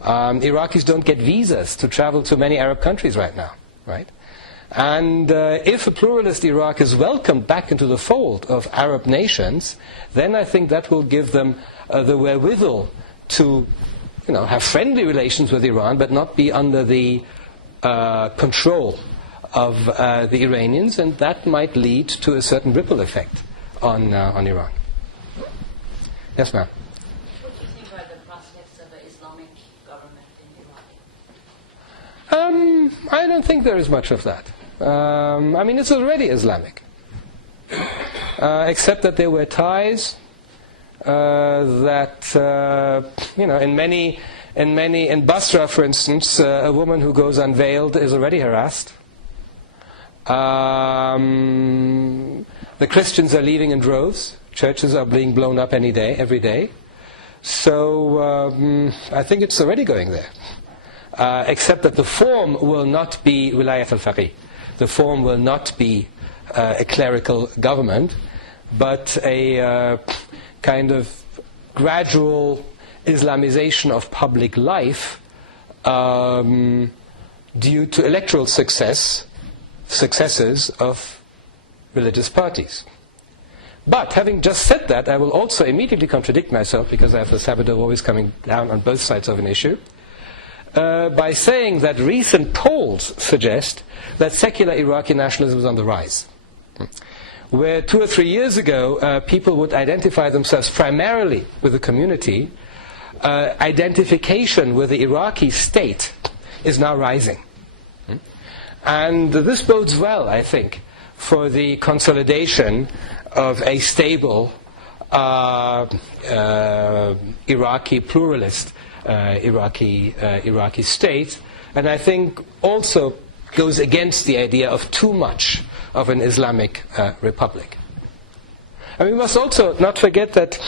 Iraqis don't get visas to travel to many Arab countries right now, right? And if a pluralist Iraq is welcomed back into the fold of Arab nations, then I think that will give them the wherewithal to have friendly relations with Iran, but not be under the control of the Iranians, and that might lead to a certain ripple effect on Iran. Yes, ma'am. What do you think are the prospects of an Islamic government in Iraq? I don't think there is much of that. It's already Islamic, except that there were ties that in Basra, for instance, a woman who goes unveiled is already harassed. The Christians are leaving in droves. Churches are being blown up every day. So I think it's already going there. Except that the form will not be wilayat al-faqih. The form will not be a clerical government, but a kind of gradual Islamization of public life due to electoral successes of religious parties. But having just said that, I will also immediately contradict myself, because I have the saboteur always coming down on both sides of an issue, by saying that recent polls suggest that secular Iraqi nationalism is on the rise. where 2 or 3 years ago people would identify themselves primarily with the community, identification with the Iraqi state is now rising. And this bodes well, I think, for the consolidation of a stable Iraqi pluralist Iraqi state, and I think also goes against the idea of too much of an Islamic republic. And we must also not forget that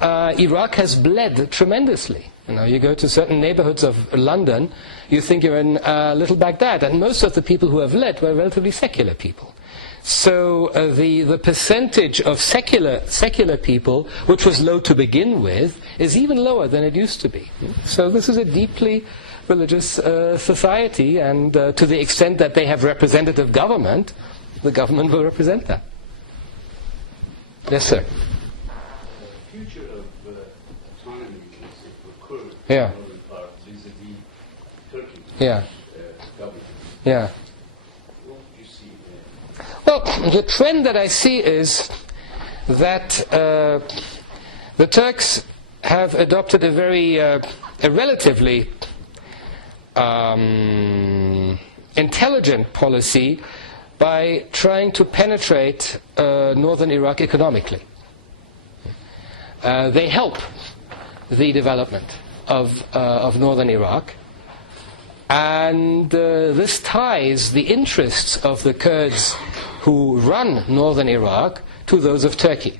Iraq has bled tremendously. You go to certain neighborhoods of London, you think you're in Little Baghdad, and most of the people who have led were relatively secular people. So the percentage of secular people, which was low to begin with, is even lower than it used to be. So this is a deeply religious society, and to the extent that they have representative government, the government will represent that. Yes, sir. The future of autonomy for Kurds Yeah. vis-a-vis Turkey Yeah. government. Yeah. What do you see there? Well, the trend that I see is that the Turks have adopted a relatively intelligent policy by trying to penetrate northern Iraq economically. They help the development of northern Iraq, and this ties the interests of the Kurds who run northern Iraq to those of Turkey.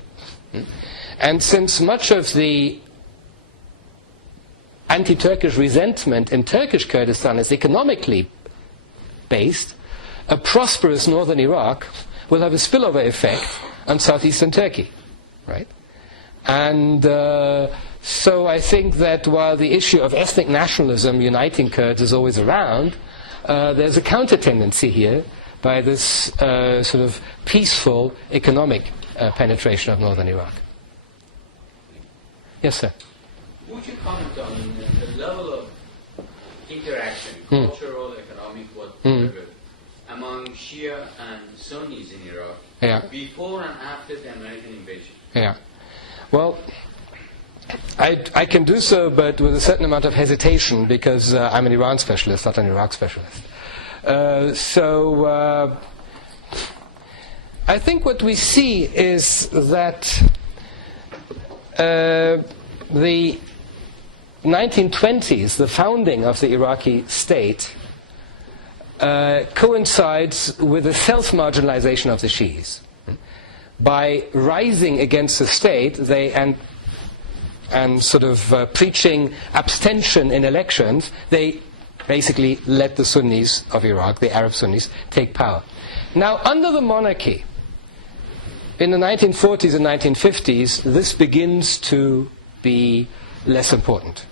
And since much of the anti-Turkish resentment in Turkish Kurdistan is economically based, a prosperous northern Iraq will have a spillover effect on southeastern Turkey, right? And so I think that while the issue of ethnic nationalism uniting Kurds is always around, there's a counter tendency here by this sort of peaceful economic penetration of northern Iraq. Yes, sir. Would you comment on the level of interaction, cultural, economic, whatever, among Shia and Sunnis in Iraq before and after the American invasion? Yeah. Well, I can do so, but with a certain amount of hesitation, because I'm an Iran specialist, not an Iraq specialist. So I think what we see is that the 1920s, the founding of the Iraqi state, coincides with the self-marginalization of the Shi'is. By rising against the state, and sort of preaching abstention in elections, they basically let the Sunnis of Iraq, the Arab Sunnis, take power. Now, under the monarchy, in the 1940s and 1950s, this begins to be less important.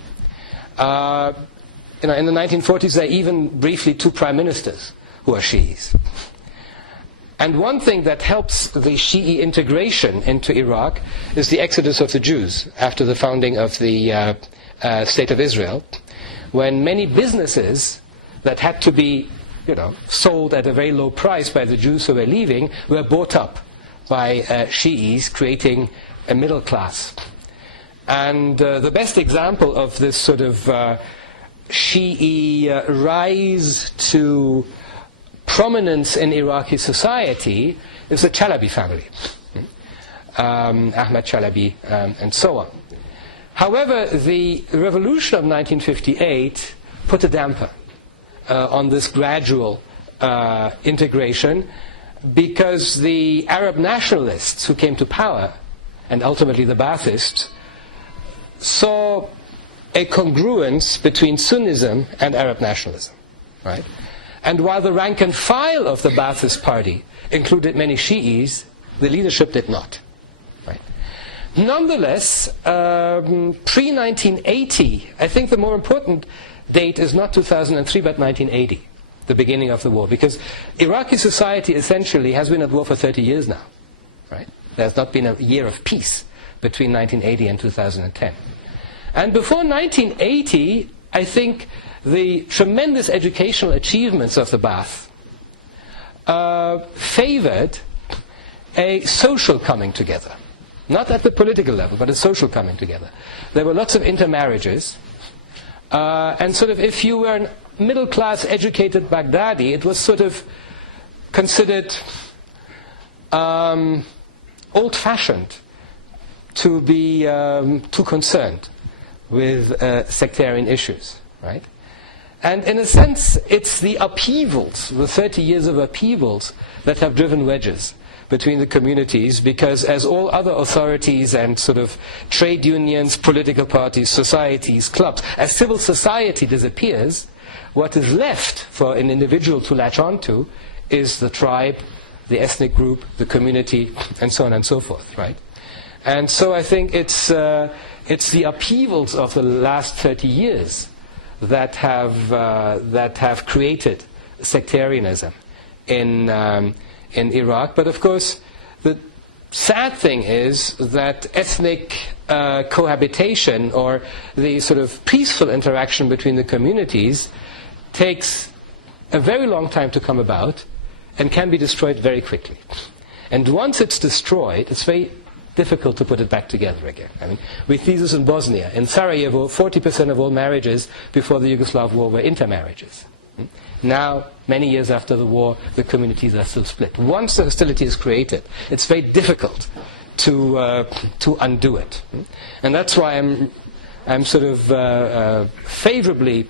In the 1940s, there are even briefly 2 prime ministers who are Shi'is. And one thing that helps the Shi'i integration into Iraq is the exodus of the Jews after the founding of the State of Israel, when many businesses that had to be sold at a very low price by the Jews who were leaving were bought up by Shi'is, creating a middle class. And the best example of this sort of Shi'i rise to prominence in Iraqi society is the Chehabi family, Ahmad Chehabi, and so on. However, the revolution of 1958 put a damper on this gradual integration, because the Arab nationalists who came to power, and ultimately the Baathists, saw a congruence between Sunnism and Arab nationalism, right? And while the rank and file of the Ba'athist party included many Shi'is, the leadership did not. Right? Nonetheless, pre-1980, I think the more important date is not 2003 but 1980, the beginning of the war, because Iraqi society essentially has been at war for 30 years now. Right? There's not been a year of peace between 1980 and 2010. And before 1980, I think the tremendous educational achievements of the Ba'ath favored a social coming together. Not at the political level, but a social coming together. There were lots of intermarriages. And sort of if you were a middle-class educated Baghdadi, it was sort of considered old-fashioned to be too concerned with sectarian issues, right? And in a sense, it's the upheavals, the 30 years of upheavals, that have driven wedges between the communities, because as all other authorities and sort of trade unions, political parties, societies, clubs, as civil society disappears, what is left for an individual to latch onto is the tribe, the ethnic group, the community, and so on and so forth, right? And so I think it's the upheavals of the last 30 years that have created sectarianism in Iraq. But of course, the sad thing is that ethnic cohabitation, or the sort of peaceful interaction between the communities, takes a very long time to come about and can be destroyed very quickly. And once it's destroyed, it's very difficult to put it back together again. I mean, we see this in Bosnia. In Sarajevo, 40% of all marriages before the Yugoslav war were intermarriages. Now, many years after the war, the communities are still split. Once the hostility is created, it's very difficult to undo it. And that's why I'm sort of favorably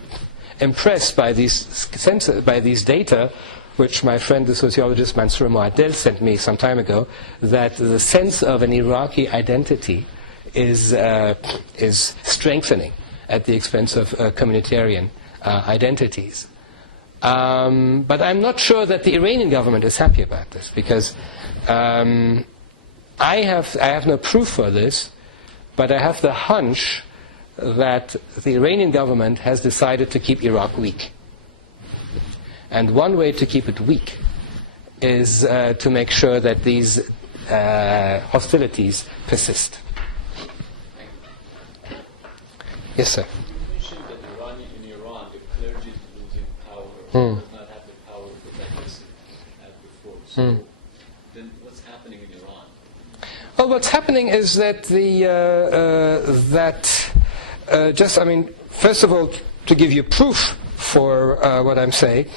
impressed by these data, which my friend, the sociologist Mansour Moaddel, sent me some time ago, that the sense of an Iraqi identity is strengthening at the expense of communitarian identities. But I'm not sure that the Iranian government is happy about this, because I have no proof for this, but I have the hunch that the Iranian government has decided to keep Iraq weak. And one way to keep it weak is to make sure that these hostilities persist. Yes, sir. You mentioned that in Iran, the clergy is losing power, does not have the power that it had before. So then what's happening in Iran? Well, what's happening is that first of all, to give you proof for what I'm saying,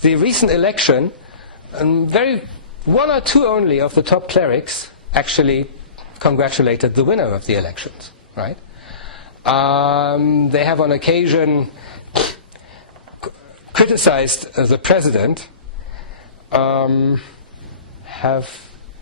the recent election, one or two only of the top clerics actually congratulated the winner of the elections, right? They have on occasion criticized the president.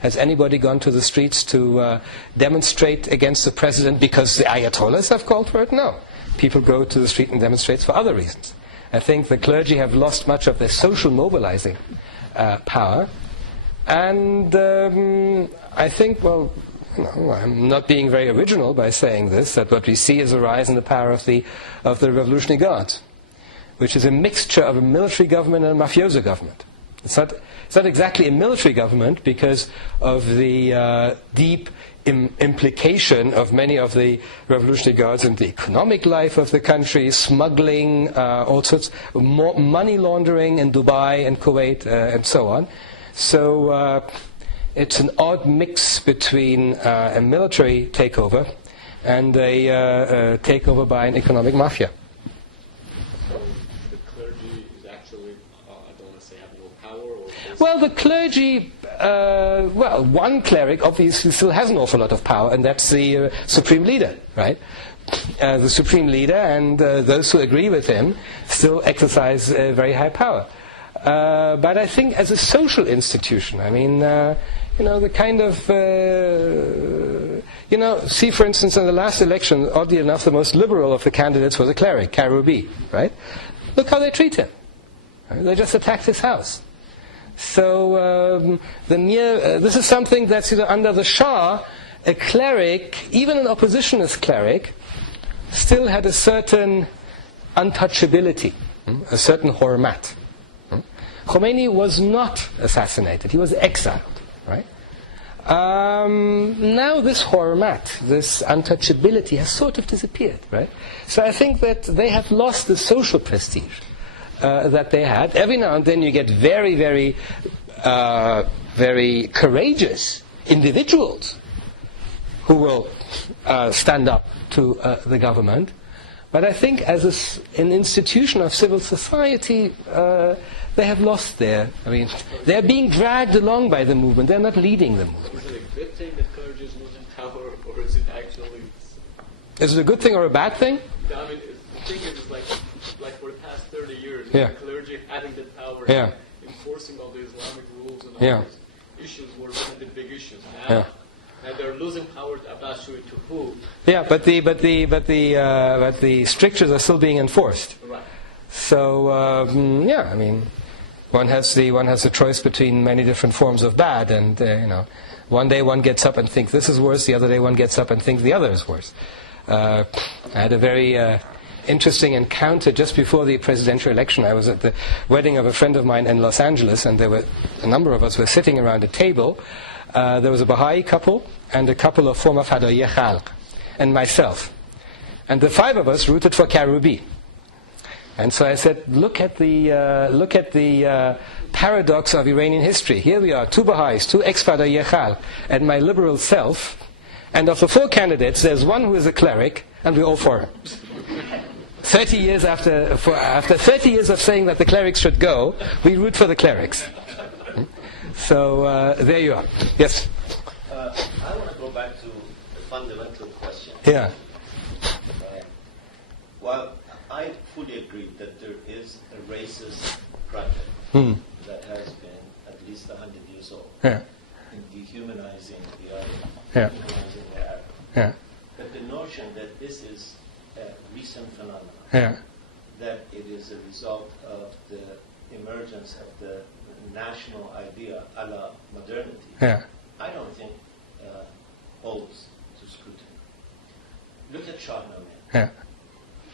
Has anybody gone to the streets to demonstrate against the president because the Ayatollahs have called for it? No. People go to the street and demonstrate for other reasons. I think the clergy have lost much of their social mobilizing power. And I think, well, I'm not being very original by saying this, that what we see is a rise in the power of the Revolutionary Guard, which is a mixture of a military government and a mafioso government. It's not exactly a military government because of the deep implication of many of the Revolutionary Guards in the economic life of the country, smuggling, all sorts, more money laundering in Dubai and Kuwait and so on. So it's an odd mix between a military takeover and a takeover by an economic mafia. So the clergy is actually, I don't want to say have no power? Or well, the clergy, one cleric obviously still has an awful lot of power, and that's the supreme leader, right? The supreme leader and those who agree with him still exercise very high power. But I think as a social institution, I mean, the kind of, see for instance in the last election, oddly enough, the most liberal of the candidates was a cleric, Karoubi, right? Look how they treat him. Right? They just attacked his house. So this is something that's under the Shah, a cleric, even an oppositionist cleric, still had a certain untouchability, a certain hormat. Khomeini was not assassinated, he was exiled, right? Now this hormat, this untouchability has sort of disappeared, right? So I think that they have lost the social prestige that they had. Every now and then you get very, very, very courageous individuals who will stand up to the government. But I think as an institution of civil society, they have lost they're being dragged along by the movement. They're not leading the movement. Is it a good thing that clergy is losing power, or is it actually... Is it a good thing or a bad thing? I mean, the thing is, like for the past 30 years, Yeah. the clergy having the power, Yeah. enforcing all the Islamic rules and all Yeah. these issues were one of the big issues. Yeah. Now they're losing power. I'm not sure to who. Yeah, but the strictures are still being enforced. Right. So I mean, one has the choice between many different forms of bad, and one day one gets up and thinks this is worse. The other day one gets up and thinks the other is worse. I had a very interesting encounter just before the presidential election. I was at the wedding of a friend of mine in Los Angeles, and there were a number of us were sitting around a table. There was a Baha'i couple and a couple of former Fada'i Khalq, and myself. And the five of us rooted for Karoubi. And so I said, look at the paradox of Iranian history. Here we are, two Baha'is, two ex-Fada'i Khalq, and my liberal self. And of the four candidates, there's one who is a cleric, and we're all for him. 30 years after 30 years of saying that the clerics should go, we root for the clerics. So there you are. Yes? I want to go back to the fundamental question. Yeah. While I fully agree that there is a racist project that has been at least 100 years old Yeah. in dehumanizing the other, Yeah. dehumanizing the Arab. Yeah. But the notion that this is a recent phenomenon, Yeah. that it is a result of the emergence of the national idea a la modernity, Yeah. I don't think holds to scrutiny. Look at Shahnameh. Yeah.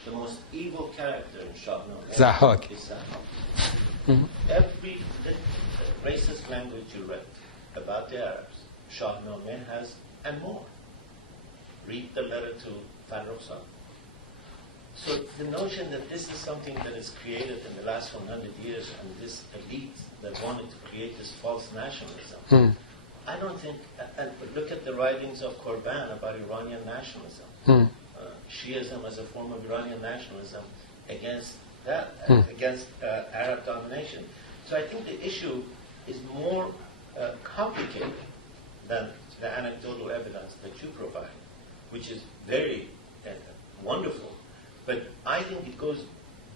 The most evil character in Shahnameh Zahog. is Zahog. Every racist language you read about the Arabs, Shahnameh has, and more. Read the letter to Farrokhzad. So the notion that this is something that is created in the last 100 years and this elite that wanted to create this false nationalism, I don't think, and look at the writings of Korban about Iranian nationalism. Shiism as a form of Iranian nationalism against that, against Arab domination. So I think the issue is more complicated than the anecdotal evidence that you provide, which is very wonderful. But I think it goes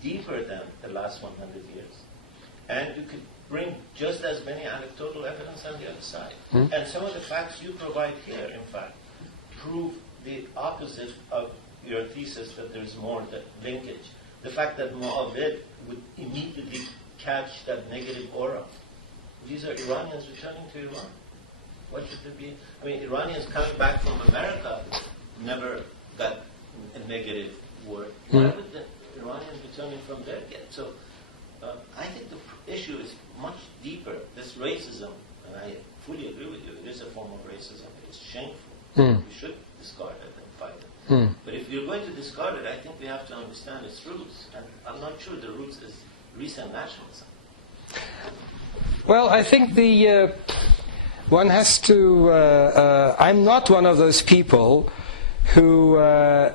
deeper than the last 100 years. And you could bring just as many anecdotal evidence on the other side. And some of the facts you provide here, in fact, prove the opposite of your thesis that there's more linkage. The fact that Mu'awid would immediately catch that negative aura. These are Iranians returning to Iran. What should there be? I mean, Iranians coming back from America never got a negative word. Why would the Iranians returning from there get? So I think the issue is much deeper. This racism, and I fully agree with you, it is a form of racism. It's shameful. We should discard it and fight it. But if you're going to discard it, I think we have to understand its roots. And I'm not sure the roots is recent nationalism. Well, I think one has to... I'm not one of those people who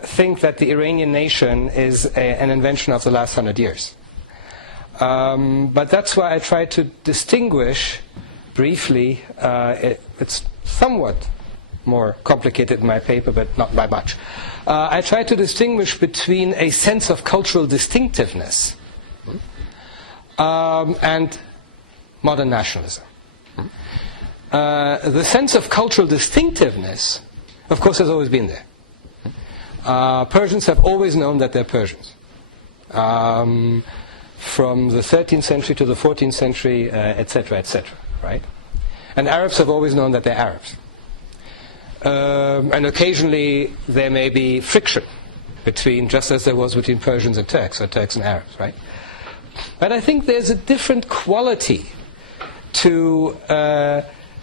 think that the Iranian nation is an invention of the last 100 years. But that's why I try to distinguish briefly. It's somewhat more complicated in my paper, but not by much. I try to distinguish between a sense of cultural distinctiveness and modern nationalism. The sense of cultural distinctiveness, of course, has always been there. Persians have always known that they're Persians. From the 13th century to the 14th century, etc., etc., right? And Arabs have always known that they're Arabs. And occasionally there may be friction between, just as there was between Persians and Turks, or Turks and Arabs, right? But I think there's a different quality to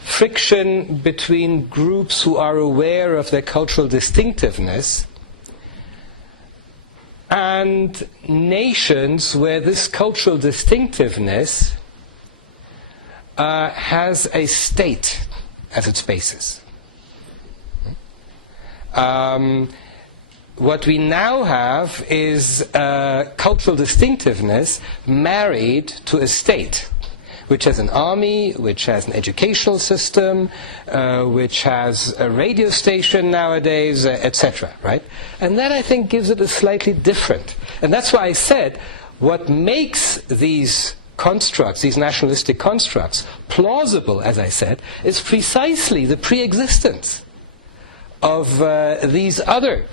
friction between groups who are aware of their cultural distinctiveness and nations where this cultural distinctiveness has a state as its basis. What we now have is cultural distinctiveness married to a state, which has an army, which has an educational system, which has a radio station nowadays, etc. Right? And that, I think, gives it a slightly different. And that's why I said what makes these constructs, these nationalistic constructs, plausible, as I said, is precisely the pre-existence of these other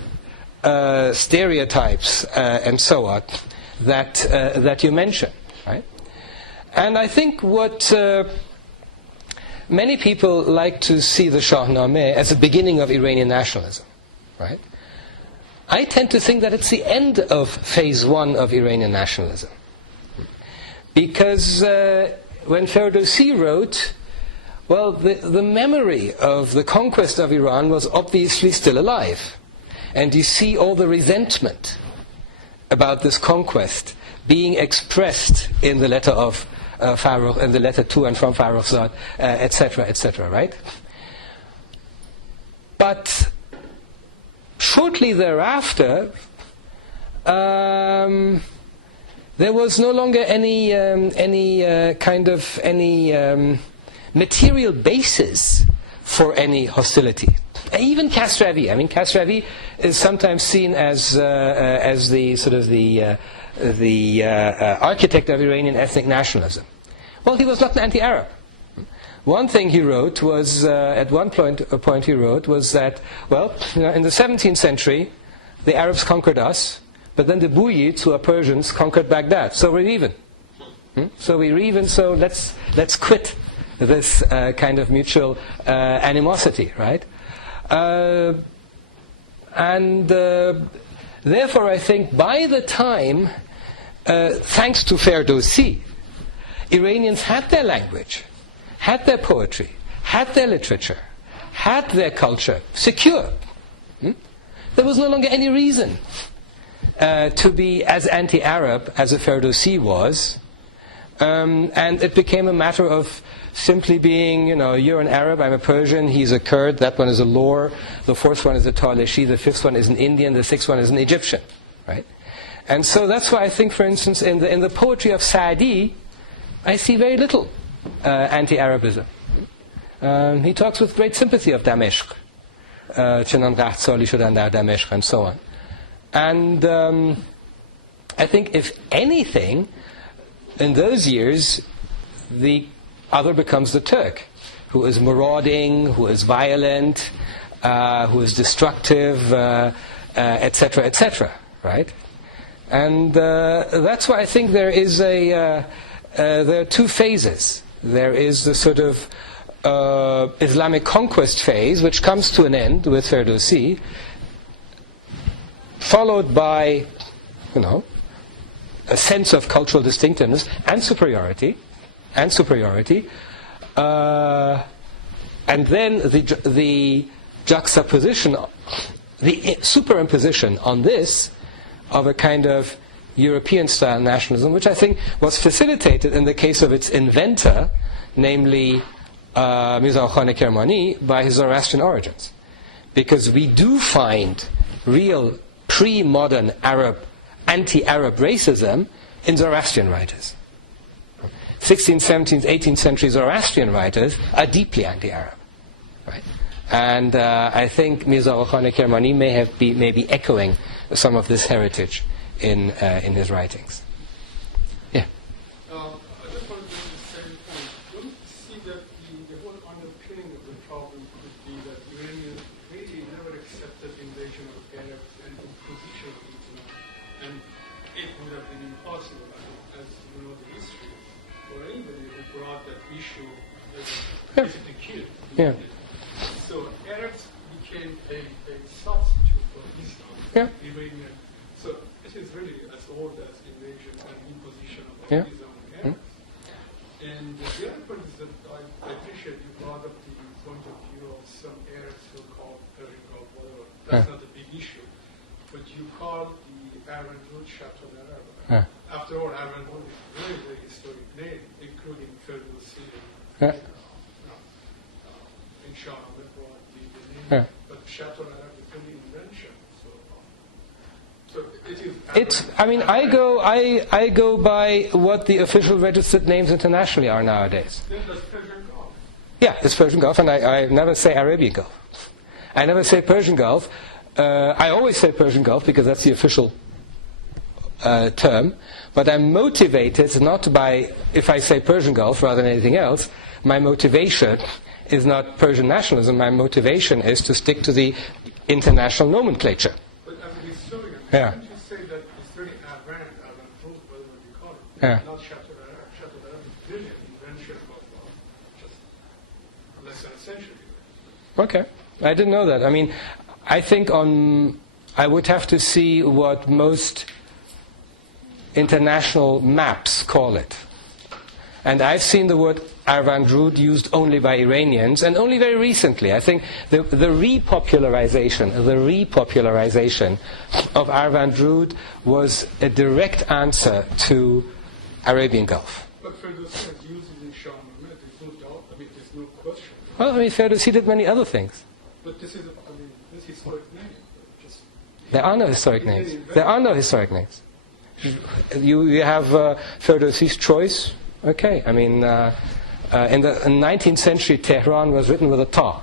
stereotypes and so on that you mentioned, right? And I think what many people like to see the Shahnameh as the beginning of Iranian nationalism, right? I tend to think that it's the end of phase one of Iranian nationalism. Because when Ferdowsi wrote, well, the memory of the conquest of Iran was obviously still alive. And you see all the resentment about this conquest being expressed in the letter of Farrokh, and the letter to and from Farrokhzad, etc., right? But shortly thereafter, there was no longer any material basis for any hostility. Even Kasravi. I mean, Kasravi is sometimes seen as the sort of the architect of Iranian ethnic nationalism. Well, he was not an anti-Arab. One thing he wrote was, at one point he wrote was that, well, in the 17th century, the Arabs conquered us, but then the Buyids, who are Persians, conquered Baghdad. So we're even. So we're even, so let's quit this kind of mutual animosity, right? Therefore, I think by the time, thanks to Ferdowsi, Iranians had their language, had their poetry, had their literature, had their culture secure. There was no longer any reason to be as anti-Arab as a Ferdowsi was, and it became a matter of simply being, you're an Arab, I'm a Persian, he's a Kurd, that one is a Lor, the fourth one is a Taleshi, the fifth one is an Indian, the sixth one is an Egyptian, right? And so that's why I think, for instance, in the poetry of Saadi, I see very little anti-Arabism. He talks with great sympathy of Damashq, Chenan Qaht Sali Shudan dar Damashq, and so on. And I think, if anything, in those years, the other becomes the Turk, who is marauding, who is violent, who is destructive, etc., right? And that's why I think there are two phases. There is the sort of Islamic conquest phase, which comes to an end with Ferdowsi, followed by, a sense of cultural distinctiveness and superiority, and then the juxtaposition, the superimposition on this of a kind of European-style nationalism, which I think was facilitated in the case of its inventor, namely Mirza Khan Kermani, by his Zoroastrian origins. Because we do find real pre-modern anti-Arab racism in Zoroastrian writers. 16th, 17th, 18th century Zoroastrian writers are deeply anti-Arab, right? And I think Mirza Khan Kermani may be echoing some of this heritage in his writings. Yeah. I just wanted to make the same point. Don't you see that the whole underpinning of the problem could be that Iranians really never accepted invasion of Arabs and imposition of Islam, and it would have been impossible, as you know the history, for anybody who brought that issue as basically killed. Yeah. So Arabs became a substitute for Islam, Iranian. So it is really as old as invasion and imposition of Islam on Arabs. And the other point is that I appreciate you brought up the point of view of some Arabs who call Persian Gulf, whatever. That's not a big issue. But you call the Iran Road Chateau Arab. After all, Iran Road is a very, very historic name, including Ferdowsi. Shahnameh brought the name, Yeah. but Chateau Arab is an invention. So it is. I mean, I go by what the official registered names internationally are nowadays. Then that's Persian Gulf. Yeah, it's Persian Gulf, and I never say Arabian Gulf. I never say Persian Gulf. I always say Persian Gulf because that's the official term. But I'm motivated not by, if I say Persian Gulf rather than anything else, my motivation is not Persian nationalism. My motivation is to stick to the international nomenclature. But as a historian, Yeah. can't you say that it's really Iran, whatever you call it, Yeah. not Chateau Arab? Chateau Arab is really an invention of just less than a century ago. Okay, I didn't know that. I mean, I think I would have to see what most international maps call it. And I've seen the word Arvandrud used only by Iranians, and only very recently. I think the repopularization of Arvandrud was a direct answer to Arabian Gulf. But Ferdowsi has used it in Shahnameh. There's no doubt. I mean, there's no question. Well, I mean, Ferdowsi did many other things. But this is, this historic name. Just There are no historic names. There are no historic names. You have Ferdowsi's choice. Okay, I mean, in the 19th century, Tehran was written with a ta.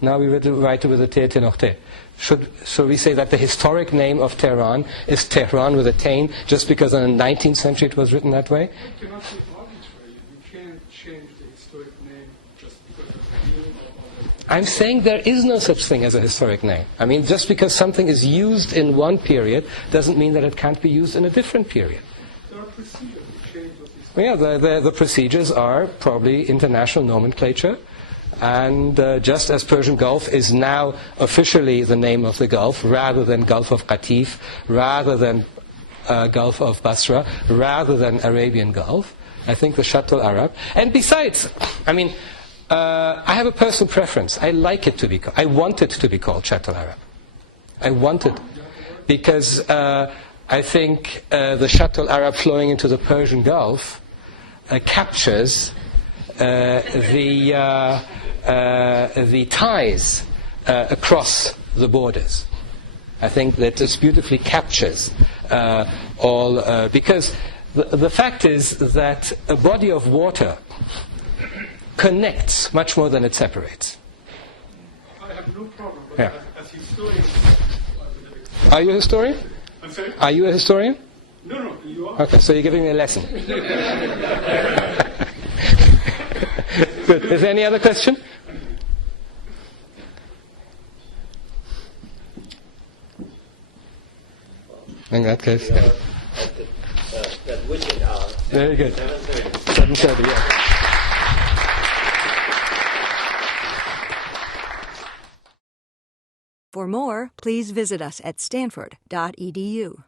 Now we write it with a te nokte. Should we say that the historic name of Tehran is Tehran with a tain just because in the 19th century it was written that way? you cannot be arbitrary. You can't change the historic name just because of the name of I'm saying there is no such thing as a historic name. I mean, just because something is used in one period doesn't mean that it can't be used in a different period. There are procedures to change what is. Yeah, the procedures are probably international nomenclature. And just as Persian Gulf is now officially the name of the Gulf, rather than Gulf of Qatif, rather than Gulf of Basra, rather than Arabian Gulf, I think the Chateau Arab. And besides, I mean, I have a personal preference. I like it to be I want it to be called Chateau Arab. I want it because I think the Chateau Arab flowing into the Persian Gulf captures the ties across the borders. I think that this beautifully captures all, because the fact is that a body of water connects much more than it separates. I have no problem, but Yeah. as historian, Are you a historian? I'm sorry? Are you a historian? No, you are. Okay, so you're giving me a lesson. Good. Is there any other question? In that case, That witching hour. very good. 7:30. 7:30, yeah. For more, please visit us at stanford.edu.